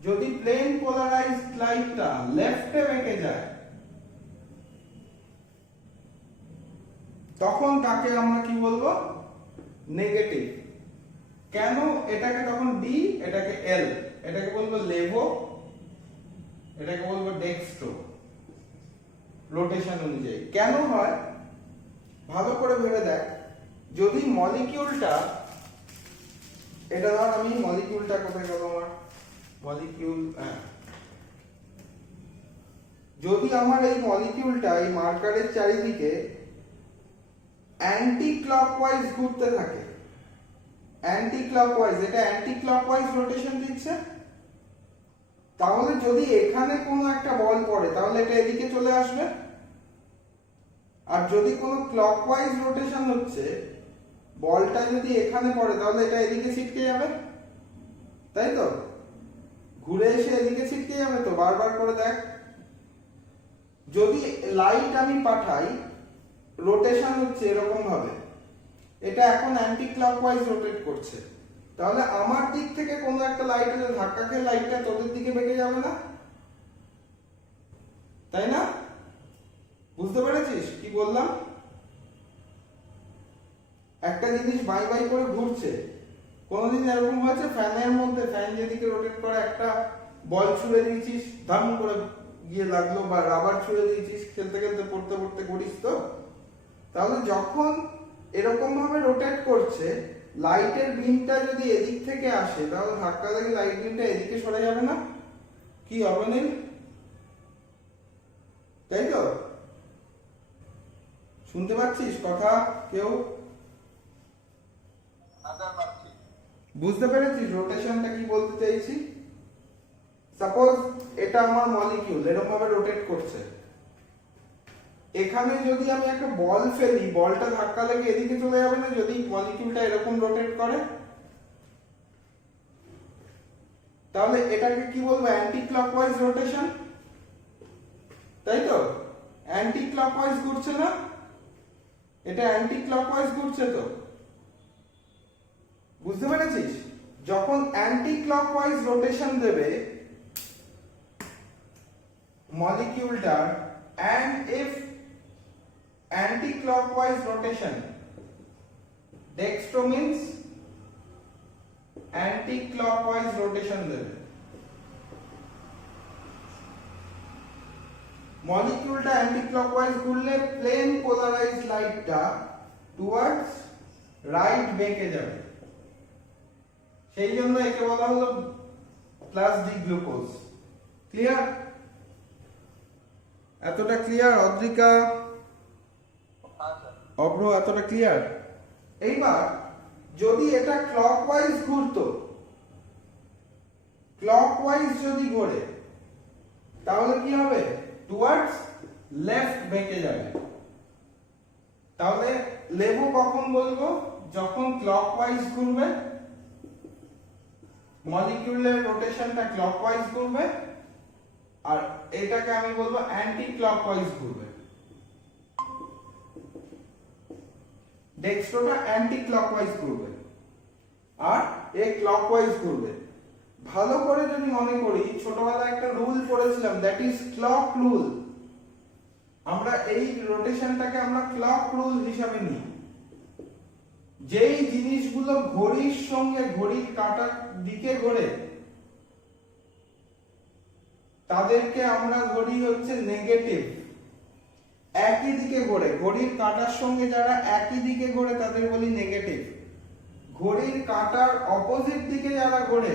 যদি প্লেন পোলারাইজড লাইটটা লেফটে বেঁকে যায়, তখন তাকে আমরা কি বলবো? নেগেটিভ। কেন এটাকে তখন ডি, এটাকে এল, এটাকে বলবো লেভো, এটাকে বলবো ডেক্সট্রো, রোটেশন অনুযায়ী। কেন হয় ভালো করে ভেবে দেখ। যদি মলিকিউলটা, এটা ধর আমি মলিকিউলটা কোথায় গেল আমার মলিকিউল, যদি আমার এই মলিকিউলটা এই মার্কারের চারিদিকে অ্যান্টি ক্লকওয়াইজ ঘুরতে থাকে, অ্যান্টি ক্লকওয়াইজ, এটা অ্যান্টি ক্লকওয়াইজ রোটেশন দিচ্ছে, তাহলে যদি এখানে কোনো একটা বল পড়ে তাহলে এটা এদিকে চলে আসবে। আর যদি কোনো ক্লকওয়াইজ রোটেশন হচ্ছে, বলটা যদি এখানে পড়ে তাহলে এটা এদিকে ছিটকে যাবে, তাই তো? ঘুরে এসে এদিকে ছিটকে যাবে তো। বারবার করে দেখ, যদি লাইট আমি পাঠাই, রোটেশন হচ্ছে এরকম ভাবে, এটা এখন অ্যান্টি ক্লকওয়াইজ রোটেট করছে, তাহলে আমার দিক থেকে কোনো একটা লাইট এলে ধাক্কা খেয়ে লাইটটা তোদের দিকে বেঁকে যাবে না, তাই না? বুঝতে পেরেছিস কি বললাম? একটা জিনিস বাই বাই করে ঘুরছে। কোনদিন এরকম হয়েছে ফ্যানের মধ্যে, ফ্যান যেদিকে রোটেট করে একটা বল ছুঁড়ে দিয়েছিস, ধাম করে গিয়ে লাগলো, বা রাবার ছুঁড়ে দিয়েছিস, খেলতে খেলতে পড়তে পড়তে করিস তো? তাহলে যখন এরকম ভাবে রোটেট করছে, লাইটের বিমটা যদি এদিক থেকে আসে তাহলে ধাক্কা লেগে লাইট বিমটা এদিকে সরে যাবে না? কি হবে নীল? তাই তো? শুনতে পাচ্ছিস কথা কেউ? বুঝতে পেরেছিস রোটেশনটা কি বলতে চাইছি? সাপোজ এটা আমার মলিকিউল এরকম ভাবে রোটেট করছে, এখানে যদি আমি একটা বল ফেলি, বলটা ধাক্কা লেগে এদিকে চলে যাবে না যদি মলিকিউলটা এরকম রোটেট করে? তাহলে এটাকে কি বলবো? অ্যান্টি ক্লকওয়াইজ রোটেশন, তাই তো? অ্যান্টি ক্লকওয়াইজ ঘুরছে না? এটা অ্যান্টি ক্লকওয়াইজ ঘুরছে তো। বুঝতে পেরেছিস? যখন অ্যান্টি ক্লকওয়াইজ রোটেশন দেবে মলিকিউলটার, and if anti-clockwise rotation, dextro means anti-clockwise rotation দেবে, মলিকিউলটা anti-clockwise ঘুরলে প্লেন পোলারাইজড লাইটটা টুয়ার্ডস রাইট বেঁকে যাবে, সেই জন্য একে বলা হলো প্লাস ডি গ্লুকোজ। ক্লিয়ার? এতটা ক্লিয়ার অদ্রিকা, অভ্র, এতটা ক্লিয়ার? এইবার যদি এটা ক্লকওয়াইজ ঘুরতো, ক্লকওয়াইজ যদি ঘোরে তাহলে কি হবে? টুয়ার্ডস লেফট বেঁকে যাবে। তাহলে লেভো কখন বলবো? যখন ক্লকওয়াইজ ঘুরবে, মলিকিউলের রোটেশনটা ক্লকওয়াইজ ঘুরবে, আর এটাকে আমি বলবো অ্যান্টি ক্লকওয়াইজ ঘুরবে। ডেক্সট্রোটা অ্যান্টি ক্লকওয়াইজ ঘুরবে আর এ ক্লকওয়াইজ ঘুরবে। ভালো করে যদি মনে করি, ছোটবেলায় একটা রুল পড়েছিলাম, দ্যাট ইজ ক্লক রুল। আমরা এই রোটেশনটাকে আমরা ক্লক রুল হিসাবে নিই। যেই জিনিসগুলো ঘড়ির সঙ্গে, ঘড়ির কাঁটার দিকে ঘোরে, তাদেরকে আমরা ধরি হচ্ছে নেগেটিভ। একই দিকে ঘোরে, ঘড়ির কাঁটার সঙ্গে যারা একই দিকে ঘোরে তাদের বলি নেগেটিভ। ঘড়ির কাঁটার অপোজিট দিকে যারা ঘোরে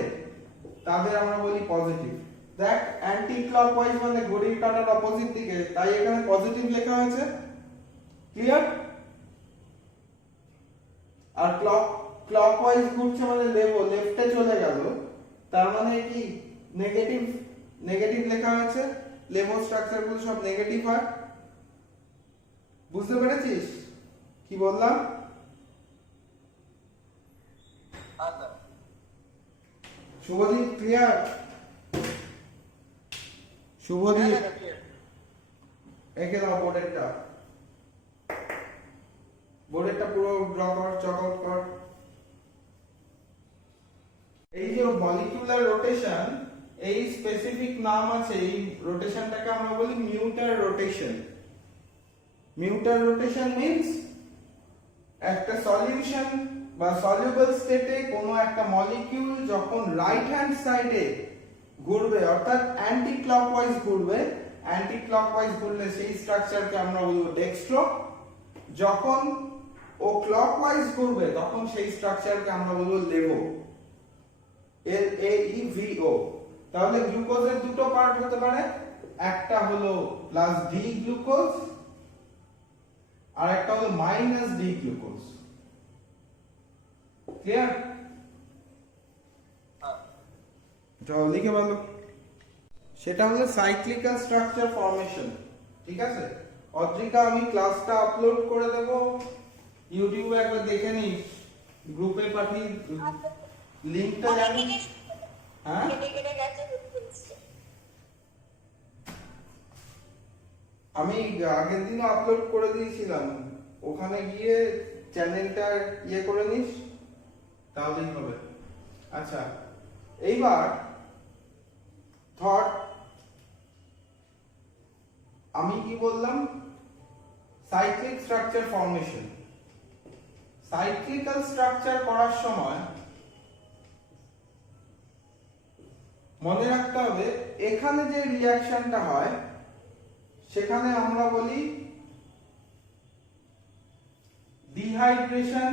তাদের আমরা বলি পজিটিভ। দেখ, অ্যান্টি ক্লকওয়াইজ মানে ঘড়ির কাঁটার অপোজিট দিকে, তাই এখানে পজিটিভ লেখা হয়েছে। ক্লিয়ার? আর ক্লকওয়াইজ ঘুরছে মানে লেফটে চলে গেল, তার মানে কি নেগেটিভ, নেগেটিভ লেখা হয়েছে। লেভো স্ট্রাকচার গুলো সব নেগেটিভ হয়। বুঝতে পেরেছিস কি বললাম? শুভদীপ ক্লিয়ার? শুভদীপ এঁকে দাও বোর্ডেরটা, বোর্ডেরটা পুরো ড্র কর, চক আউট কর। এই যে মলিকিউলার রোটেশন, এই স্পেসিফিক নাম আছে, এই রোটেশনটাকে আমরা বলি মিউটার রোটেশন। মিউটার রোটেশন মিন্স একটা সলিউশন বা সলিউবল স্টেটে কোনো একটা মলিকিউল যখন রাইট হ্যান্ড সাইডে ঘুরবে অর্থাৎ অ্যান্টি ক্লকওয়াইজ ঘুরবে, অ্যান্টি ক্লকওয়াইজ ঘুরলে সেই স্ট্রাকচারকে আমরা বলবো ডেক্সট্রো। যখন ও ক্লকওয়াইজ ঘুরবে তখন সেই স্ট্রাকচারকে আমরা বলবো লেভো, LAEVO। তাহলে গ্লুকোজের দুটো পার্ট হতে পারে, একটা হলো প্লাস ডি গ্লুকোজ আর একটা হলো মাইনাস ডি গ্লুকোজ। ক্লিয়ার? যাও লিখে বলো। সেটা হলো সাইক্লিক্যাল স্ট্রাকচার ফর্মেশন। ঠিক আছে, অদ্রিকা আমি ক্লাসটা আপলোড করে দেব, ইউটিউবে একবার দেখে নিস, গ্রুপে পাঠিয়ে লিংকটা জানি। হ্যাঁ আমি আগের দিনও আপলোড করে দিয়েছিলাম, ওখানে গিয়ে চ্যানেলটা ইয়ে করে নিস তাহলেই হবে। আচ্ছা, এইবার থট আমি কি বললাম, cyclic structure formation. Cyclical structure করার সময় মনে রাখতে হবে এখানে যে রিঅ্যাকশনটা হয় সেখানে আমরা বলি ডিহাইড্রেশন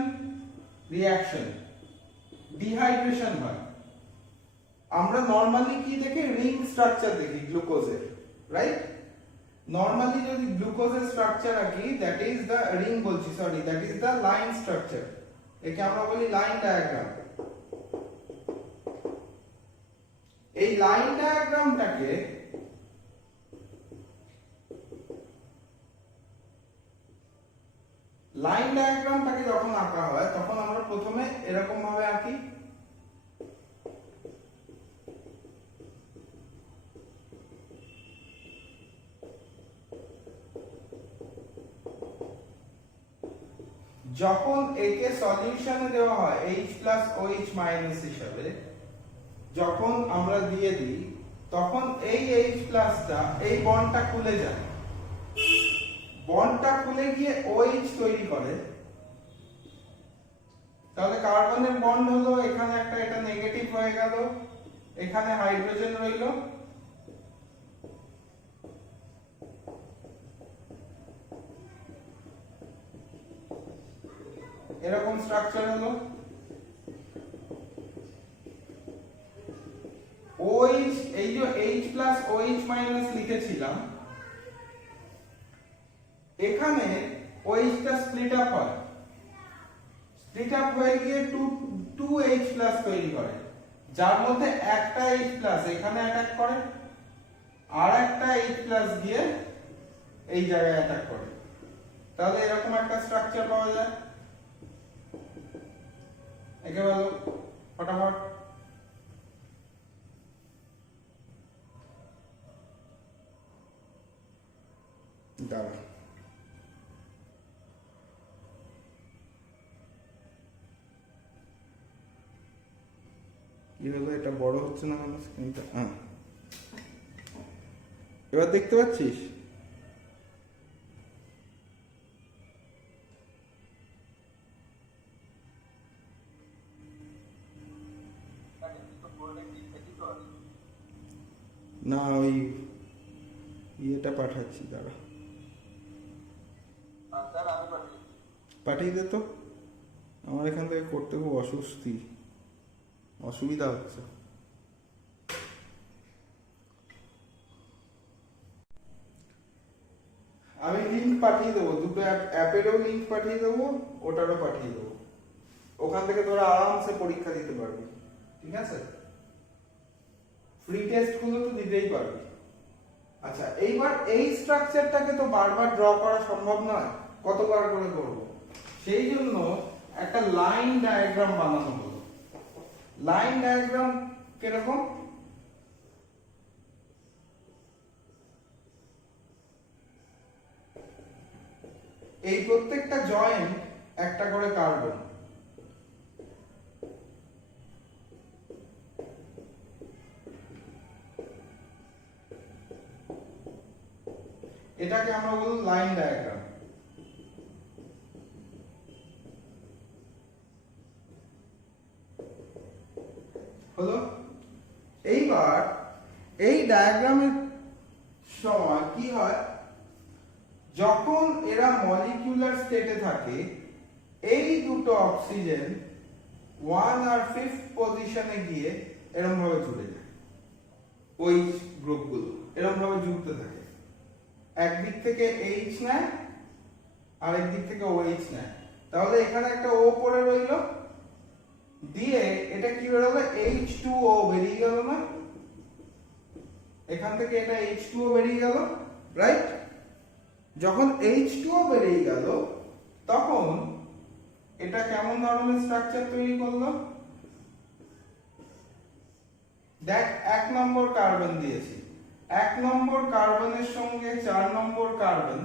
রিঅ্যাকশন। ডিহাইড্রেশন হয়, আমরা নরমালি কি দেখি, রিং স্ট্রাকচার দেখি গ্লুকোজের, রাইট? নরমালি যদি গ্লুকোজের স্ট্রাকচার আঁকি, দ্যাট ইজ দ্য রিং বলছি, sorry, that is the line structure. একে আমরা বলি লাইন ডায়াগ্রাম। এই লাইন ডায়াগ্রামটাকে যখন আঁকা হয় তখন আমরা প্রথমে এরকম ভাবে আঁকি। যখন একে সলিউশনে দেওয়া হয় H+OH- হিসাবে, যখন আমরা দিয়ে দিই তখন এই H+টা এই বন্ডটা খুলে যায়, বন্ডটা খুলে গিয়ে OH তৈরি করে। তাহলে কার্বনের বন্ড হলো এখানে একটা, এটা নেগেটিভ হয়ে গেল, এখানে হাইড্রোজেন রইল, এরকম স্ট্রাকচার হলো। OH, এই যে H+OH- লিখেছিলাম, এখানে OH টা স্প্লিট আপ হয়, স্প্লিট আপ হয়ে গিয়ে 2H+ তৈরি করে, যার মধ্যে একটা H+ এখানে অ্যাটাক করে আর একটা H+ গিয়ে এই জায়গায় অ্যাটাক করে। তাহলে এরকম একটা স্ট্রাকচার পাওয়া যায়। একে বলো ফটাফট। দাঁড়া, কি হলো, এটা বড় হচ্ছে না কেন স্ক্রিনটা? হ্যাঁ, এবার দেখতে পাচ্ছিস? না, ওই ইয়েটা পাঠাচ্ছি, দাঁড়া, পাঠিয়ে দে তো, আমার এখান থেকে করতে খুব অসুবিধা হচ্ছে। আমি লিংক পাঠিয়ে দেবো, দুটো অ্যাপেরও লিংক পাঠিয়ে দেবো, ওটারও পাঠিয়ে দেবো, ওখান থেকে তোরা আরামসে পরীক্ষা দিতে পারবি। ঠিক আছে, ফ্রি টেস্ট গুলো তো দিতেই পারবি। আচ্ছা, এইবার এই স্ট্রাকচারটাকে তো বারবার ড্র করা সম্ভব নয়, কতবার করে করব, সেই জন্য একটা লাইন ডায়াগ্রাম বানানো হলো। লাইন ডায়াগ্রাম কিরকম, এই প্রত্যেকটা জয়েন্ট একটা করে কার্বন, এটাকে আমরা বলবো লাইন ডায়াগ্রাম। কি হয়, যখন এরা মলিকিউলার স্টেটে থাকে এই দুটো অক্সিজেন 1 আর 5th পজিশনে গিয়ে এরকম ভাবে জুড়ে যায়, ওই গ্রুপগুলো এরকম ভাবে জুড়তে থাকে, একদিক থেকে H নেয় আর একদিক থেকে OH নেয়। তাহলে এখানে একটা O পড়ে রইল, দিয়ে এটা কি বেরোলো, H2O বেরিয়ে গেল না, এখান থেকে এটা H2O বেরিয়ে গেল, রাইট? যখন H2O বেরিয়ে গেল তখন এটা কেমন ধরনের স্ট্রাকচার তৈরি করলো, দেখ 1 নম্বর কার্বন দিয়েছি, 1 নম্বর কার্বনের সঙ্গে 4 নম্বর কার্বন,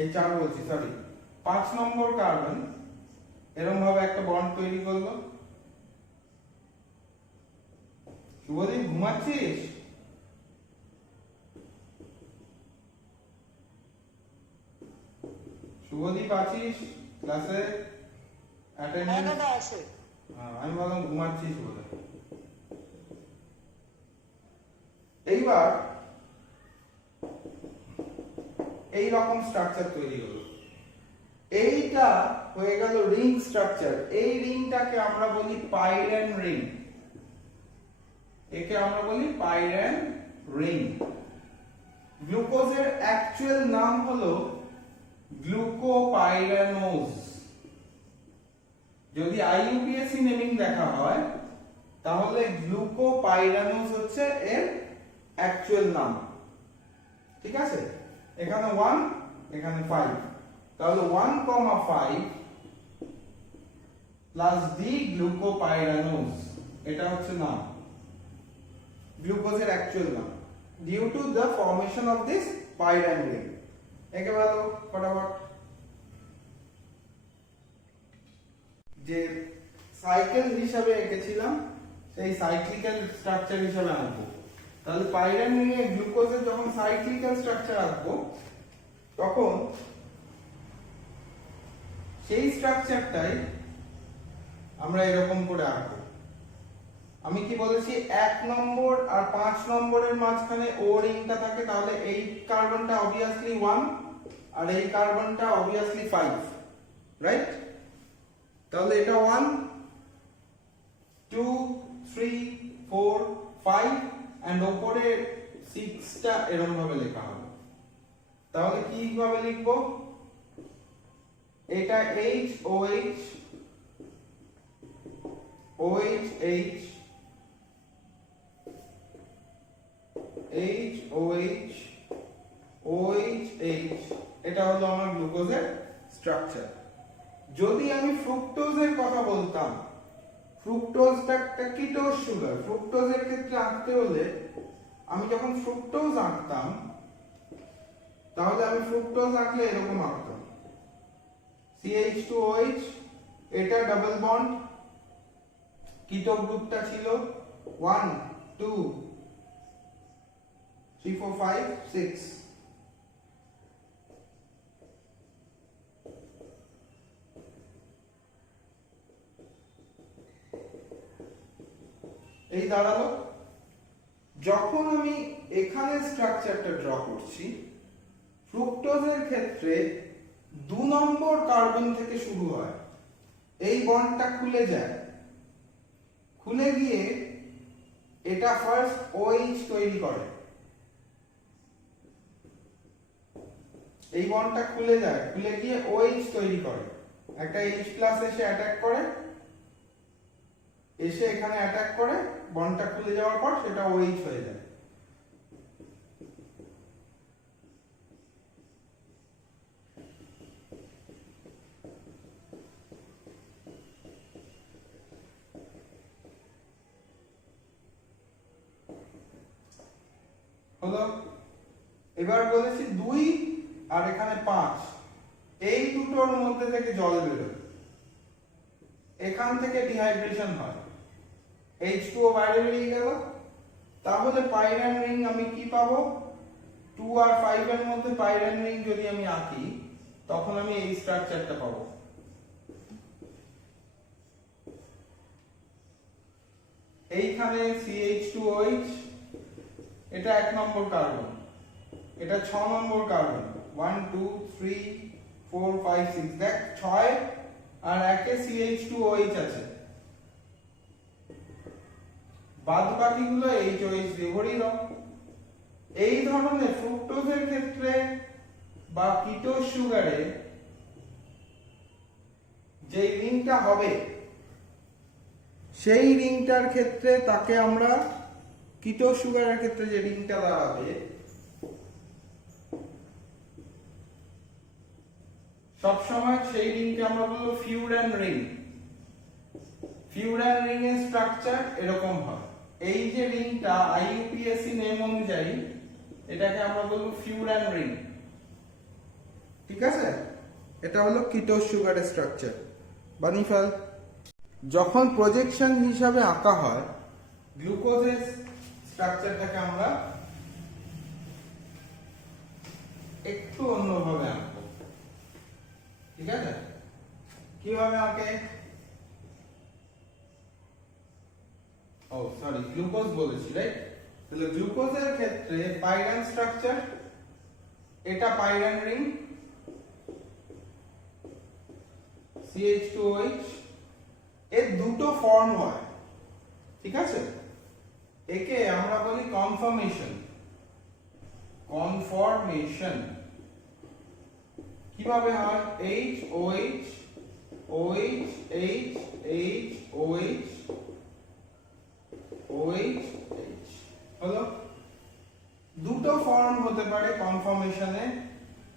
এই 4 বলছি সরি 5 নম্বর কার্বন এরকম ভাবে একটা বন্ড তৈরি করলো। শুভদীপ ঘুমাচ্ছিস? শুভদীপ আছিস ক্লাসে? অ্যাটেন্ডেন্স আছে। আমি বললাম ঘুমাচ্ছিস বলে। এইবার এই রকম স্ট্রাকচার তৈরি হলো, এইটা হয়ে গেল রিং স্ট্রাকচার। এই রিংটাকে আমরা বলি পাইরেন রিং, একে আমরা বলি পাইরেন রিং। গ্লুকোজের অ্যাকচুয়াল নাম হলো গ্লুকোপাইরানোজ। যদি আইইউপিএসসি নেমিং দেখা হয় তাহলে গ্লুকোপাইরানোজ হচ্ছে এর অ্যাকচুয়াল নাম, ঠিক আছে? এখানে 1 এখানে 5, তাহলে 1,5 প্লাস ডি গ্লুকোপাইরানোজ, এটা হচ্ছে নাম, গ্লুকোজের অ্যাকচুয়াল নাম, due to the formation of this pyran ring. একেবারে ফটাফট যে সাইকেল হিসাবে এঁকেছিলাম সেই সাইক্লিক্যাল স্ট্রাকচার হিসাবে আঁকবো। তাহলে পাইরেন রিংয়ে গ্লুকোজের যখন সাইক্লিক্যাল স্ট্রাকচার আঁকবো তখন সেই স্ট্রাকচারটাই আমরা এরকম করে আঁকবো। আমি কি বলেছি, 1 নম্বর আর 5 নম্বরের মাঝখানে ও রিংটা থাকে, তাহলে এই কার্বনটা অবভিয়াসলি 1 আর এই কার্বনটা অবভিয়াসলি 5, রাইট? তাহলে এটা 1 2 3 4 5 এন্ড উপরে 6টা এরকম ভাবে লেখা হবে। তাহলে কি ভাবে লিখবো, এটা HOH OHH HOH OHH, এটা হলো আমার গ্লুকোজের স্ট্রাকচার। যদি আমি ফ্রুক্টোজের কথা বলতাম, ফ্রুক্টোজটা একটা কিটোজ সুগার, ফ্রুক্টোজের ক্ষেত্রে আঁকতে হলে আমি যখন ফ্রুক্টোজ আঁকতাম তাহলে আমি ফ্রুক্টোজ আঁকলে এরকম আঁকতাম, CH2OH, এটা ডাবল বন্ড, কিটো গ্রুপটা ছিল 1 2 3 4 5 6, এই দাঁড়ালো। যখন আমি এখানে স্ট্রাকচারটা ড্র করছি, ফ্রুক্টোজের ক্ষেত্রে 2 নম্বর কার্বন থেকে শুরু হয়, এই বন্ডটা খুলে যায়, খুলে গিয়ে এটা ফার্স্ট OH তৈরি করে, এই বন্ডটা খুলে যায়, খুলে গিয়ে OH তৈরি করে, একটা H+ এসে অ্যাটাক করে, এসে এখানে অ্যাটাক করে, বন্ডটা খুলে যাওয়ার পর সেটা OH হয়ে যায়। হলো, এবার বলেছি 2 আর এখানে 5, এই দুটোর মধ্যে থেকে জল বেরোয়, এখান থেকে ডিহাইড্রেশন হয়, H2O বাইরে বেরিয়ে গেল। তাহলে পাইরেন রিং আমি কি পাবো, 2 আর 5 এর মধ্যে পাইরেন রিং যদি আমি আঁকি তখন আমি এই স্ট্রাকচারটা পাবো। এইখানে CH2OH এটা 1 নম্বর কার্বন, এটা 6 নম্বর কার্বন, 1 2 3 4 5 6, দেখ 6 আর 1 এ CH2OH আছে, বাদ বাকিগুলো HOH দিয়ে ভরিয়ে দাও। এই ধরনের ফ্রুক্টোজের ক্ষেত্রে বা কিটোজ সুগারে যে রিংটা হবে সেই রিংটার ক্ষেত্রে তাকে আমরা কিটোজ সুগারের ক্ষেত্রে যে রিংটা দাঁড়াবে সব সময় সেই রিংকে আমরা বলবো ফিউরান রিং। ফিউরান রিং এর স্ট্রাকচার এরকম হয়। এই যে রিংটা IUPAC নেম অনুযায়ী এটাকে আমরা বলবো ফিউরান রিং, ঠিক আছে? এটা হলো কিটোজ সুগারের স্ট্রাকচার। বানিয়ে ফেল। যখন প্রজেকশন হিসাবে আঁকা হয় গ্লুকোজের স্ট্রাকচারটাকে আমরা একটু অন্যভাবে আঁকবো, ঠিক আছে? কিভাবে আঁকে? ও সরি, গ্লুকোজ বলেছি, রাইট? তাহলে গ্লুকোজের ক্ষেত্রে পাইরান স্ট্রাকচার, এটা পাইরান রিং, CH2OH, এর দুটো ফর্ম হয়, ঠিক আছে? একে আমরা বলি কনফর্মেশন। কনফর্মেশন কিভাবে হয়? HOH OH H H OH OH H হলো। দুটো ফর্ম হতে পারে কনফর্মেশনে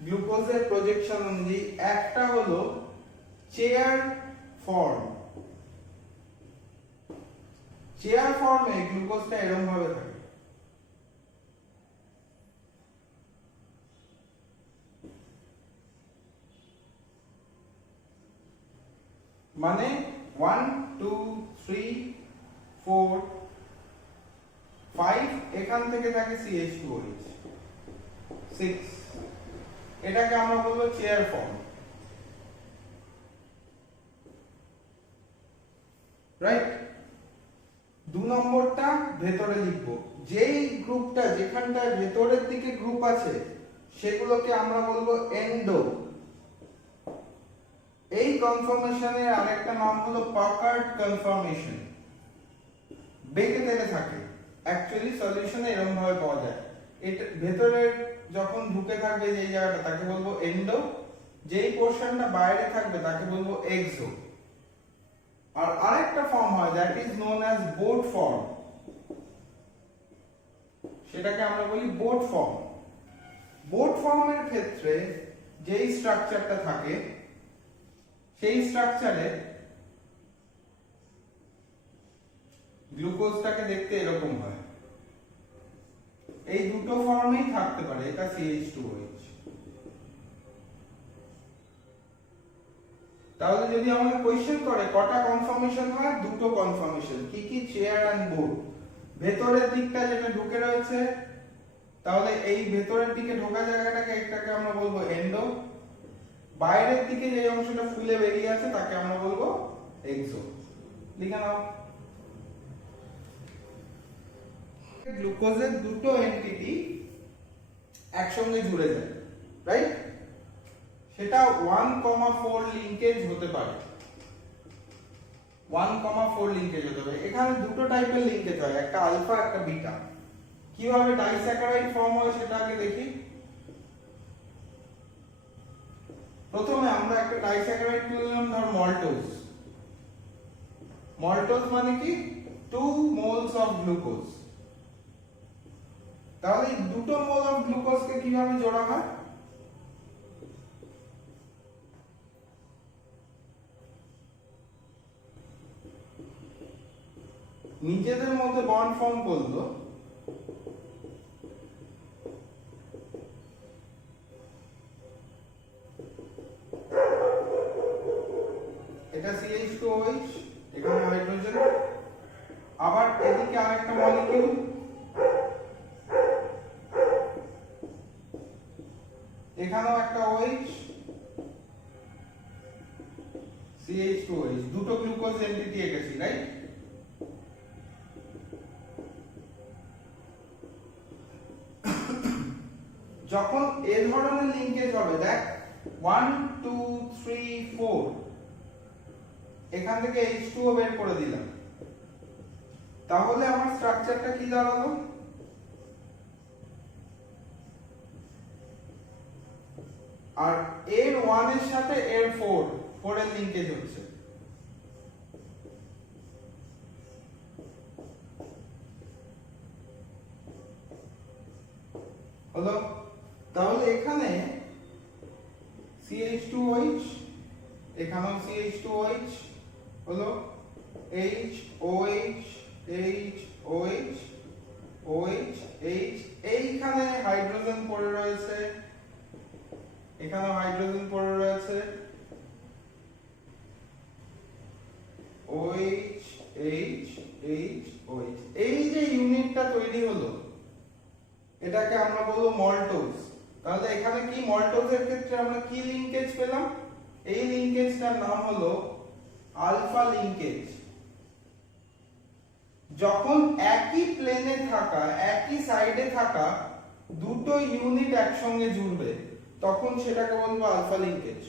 গ্লুকোজের প্রজেকশন অনুযায়ী। একটা হলো চেয়ার ফর্ম। চেয়ার ফর্মে গ্লুকোজটা এরকম ভাবে থাকে, মানে 1 2 3 4 5 এখান থেকে থাকে CH2OH 6, এটাকে আমরা বলবো চেয়ার ফর্ম, রাইট? 2 নম্বরটা ভেতরে লিখবো। যেই গ্রুপটা যেখানটা ভেতরের দিকে গ্রুপ আছে সেগুলোকে আমরা বলবো এন্ডো। এই কনফর্মেশনের আরেকটা নাম হলো পাকার্ড কনফর্মেশন। বেঁকে থেকে থাকে, অ্যাকচুয়ালি সলিউশনে এরকম ভাবে পাওয়া যায়। এটা ভেতরের যখন ঢুকে থাকবে যেই জায়গাটা তাকে বলবো এন্ডো, যেই পোরশনটা বাইরে থাকবে তাকে বলবো এক্সো। আর আরেকটা ফর্ম হয় that is known as boat form, সেটাকে আমরা বলি বোট ফর্ম। বোট ফর্মের ক্ষেত্রে যেই স্ট্রাকচারটা থাকে সেই স্ট্রাকচারে গ্লুকোজটাকে দেখতে এরকম হয়। এই দুটো ফর্মেই থাকতে পারে, এটা CH2OH। তাহলে যদি আমাকে কোশ্চেন করে কটা কনফর্মেশন হয়, দুটো কনফর্মেশন। কি কি? Chair and board. ভেতরের দিকটা যেটা ঢুকে রয়েছে, তাহলে এই ভেতরের দিকে ঢোকা জায়গাটাকে একটাকে আমরা বলবো এন্ডো। বাইরের দিকে যে অংশটা ফুলে বেরিয়ে আছে তাকে আমরা বলবো এক্সো। লিখে নাও। গ্লুকোজের দুটো এন্টিটি একসঙ্গে জুড়ে যায়, রাইট? সেটা 1,4 লিংকেজ হতে পারে। 1,4 লিংকেজ হতে পারে। এখানে দুটো টাইপের লিংকেজ হয়, একটা আলফা একটা বিটা। কিভাবে ডাইস্যাকারাইড ফর্ম হয় সেটা আগে দেখি। প্রথমে আমরা একটা ডাইস্যাকারাইড তুলে নিলাম, ধর মল্টোজ। মল্টোজ মানে কি? 2 মোলস অফ গ্লুকোজ। তাহলে এই দুটো মোল অফ গ্লুকোজকে কিভাবে জোড়া হয়? নিজেদের মধ্যে বন্ড ফর্ম করলো, এটা CH2OH, এখানে হাইড্রোজেন, আবার এদিকে আরেকটা মলিকিউল, এখানেও একটা OH, CH2OH, দুটো গ্লুকোজ এন্টিটি এঁকেছি, রাইট? যখন এ ধরনের লিংকেজ হবে, দেখ 1 2 3 4, এখান থেকে H2O বের করে দিলাম, তাহলে আমার স্ট্রাকচারটা কি দাঁড়ালো? আর এর 1 এর সাথে এর 4 এর লিংকেজ হচ্ছে। হলো? তাহলে এখানে CH2OH, এখানেও CH2OH হলো, HOH HOH OH H, এইখানে হাইড্রোজেন পড়ে রয়েছে, এখানেও হাইড্রোজেন পড়ে রয়েছে, OH H H OH। এই যে ইউনিটটা তৈরি হলো, এটাকে আমরা বলবো মল্টোজ। তাহলে এখানে কি মল্টোজের ক্ষেত্রে আমরা কি লিংকেজ পেলাম? এই লিংকেজটার নাম হলো আলফা লিংকেজ। যখন একই প্লেনে থাকা, একই সাইডে থাকা দুটো ইউনিট একসঙ্গে জুড়বে, তখন সেটাকে বলবো আলফা লিংকেজ।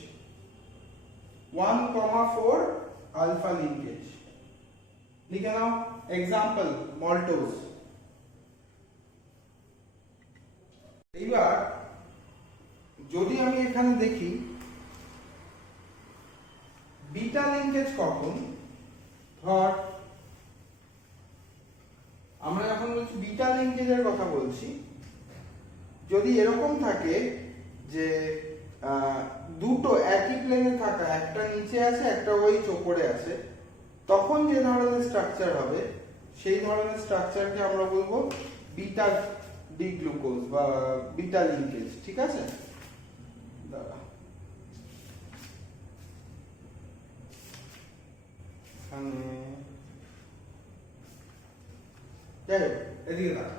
1,4 alpha linkage. লিখে নাও এক্সাম্পল মল্টোজ। এইবার যদি আমি এখানে দেখি বিটা লিংকেজ কখন, ধর আমরা যখন বলছি বিটা লিংকেজের কথা বলছি, যদি এরকম থাকে যে দুটো একই প্লেনে থাকা, একটা নিচে আছে একটা ওই ওপরে আছে, তখন যে ধরনের স্ট্রাকচার হবে সেই ধরনের স্ট্রাকচারকে আমরা বলবো বিটা ডিগ্লুকোজ বা বিটা লিংকেজ। ঠিক আছে? দাঁড়া, যাই হোক, এদিকে দাঁড়া।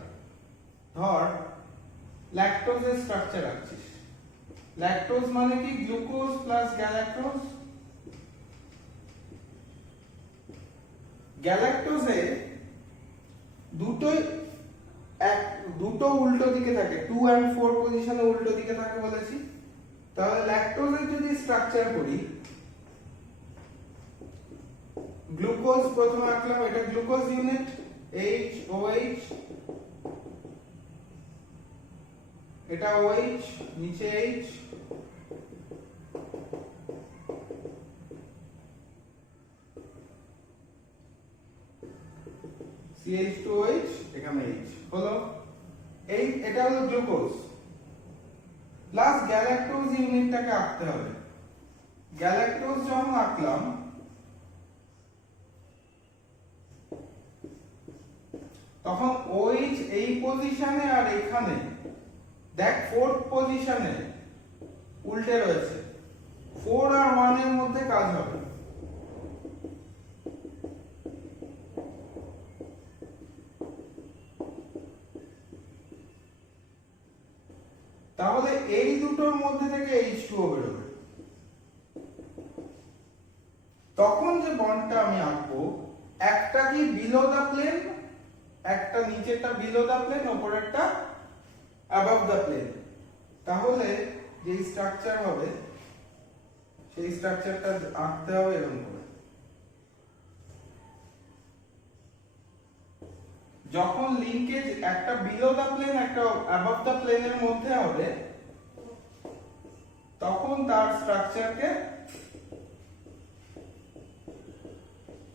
ধর ল্যাকটোজের স্ট্রাকচার রাখছিস। ল্যাকটোজ মানে কি? Glucose plus galactose. গ্যালাক্টোজে দুটো উল্টো দিকে থাকে, 2 and 4 পজিশনে উল্টো দিকে থাকে বলেছি। তাহলে ল্যাকটোজের যদি স্ট্রাকচার করি, গ্লুকোজ প্রথমে আঁকলাম, এটা গ্লুকোজ ইউনিট HOH, এটা OH, নিচে H, CH2OH, এখানে H হলো। এই এটা হলো গ্লুকোজ প্লাস গ্যালাক্টোজ ইউনিটটাকে আঁকতে হবে। গ্যালাক্টোজ যখন আঁকলাম, তখন OH এই পজিশনে আর এখানে দেখ 4th পজিশনে উল্টে রয়েছে, 4 আর 1 এর মধ্যে কাজ হবে। তাহলে এই দুটোর মধ্যে থেকে H2O বেরোবে। তখন যে বন্ডটা আমি আঁকবো, একটা কি বিলো দা প্লেন, একটা নিচেরটা বিলো দা প্লেন, উপরেরটা অ্যাবভ দা প্লেন। তাহলে যে স্ট্রাকচার হবে সেই স্ট্রাকচারটা আঁকতে হবে এরকম করে। যখন লিংকেজ একটা বিলো দা প্লেন একটা অ্যাবভ দা প্লেনের মধ্যে হবে, তখন তার স্ট্রাকচারকে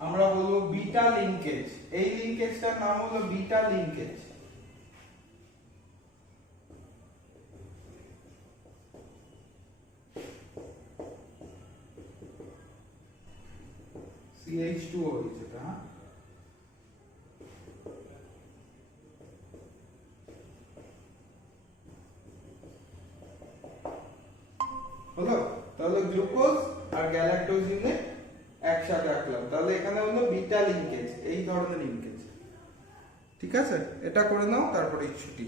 আমরা বলবো বিটা লিংকেজ। এই লিংকেজটার নাম হলো বিটা লিংকেজ। CH2O যেটা হলো। তাহলে গ্লুকোজ আর গ্যালাক্টোজ ইউনিট একসাথে রাখলাম, তাহলে এখানে হলো বিটা লিংকেজ, এই ধরনের লিংকেজ। ঠিক আছে? এটা করে নাও, তারপরে ছুটি।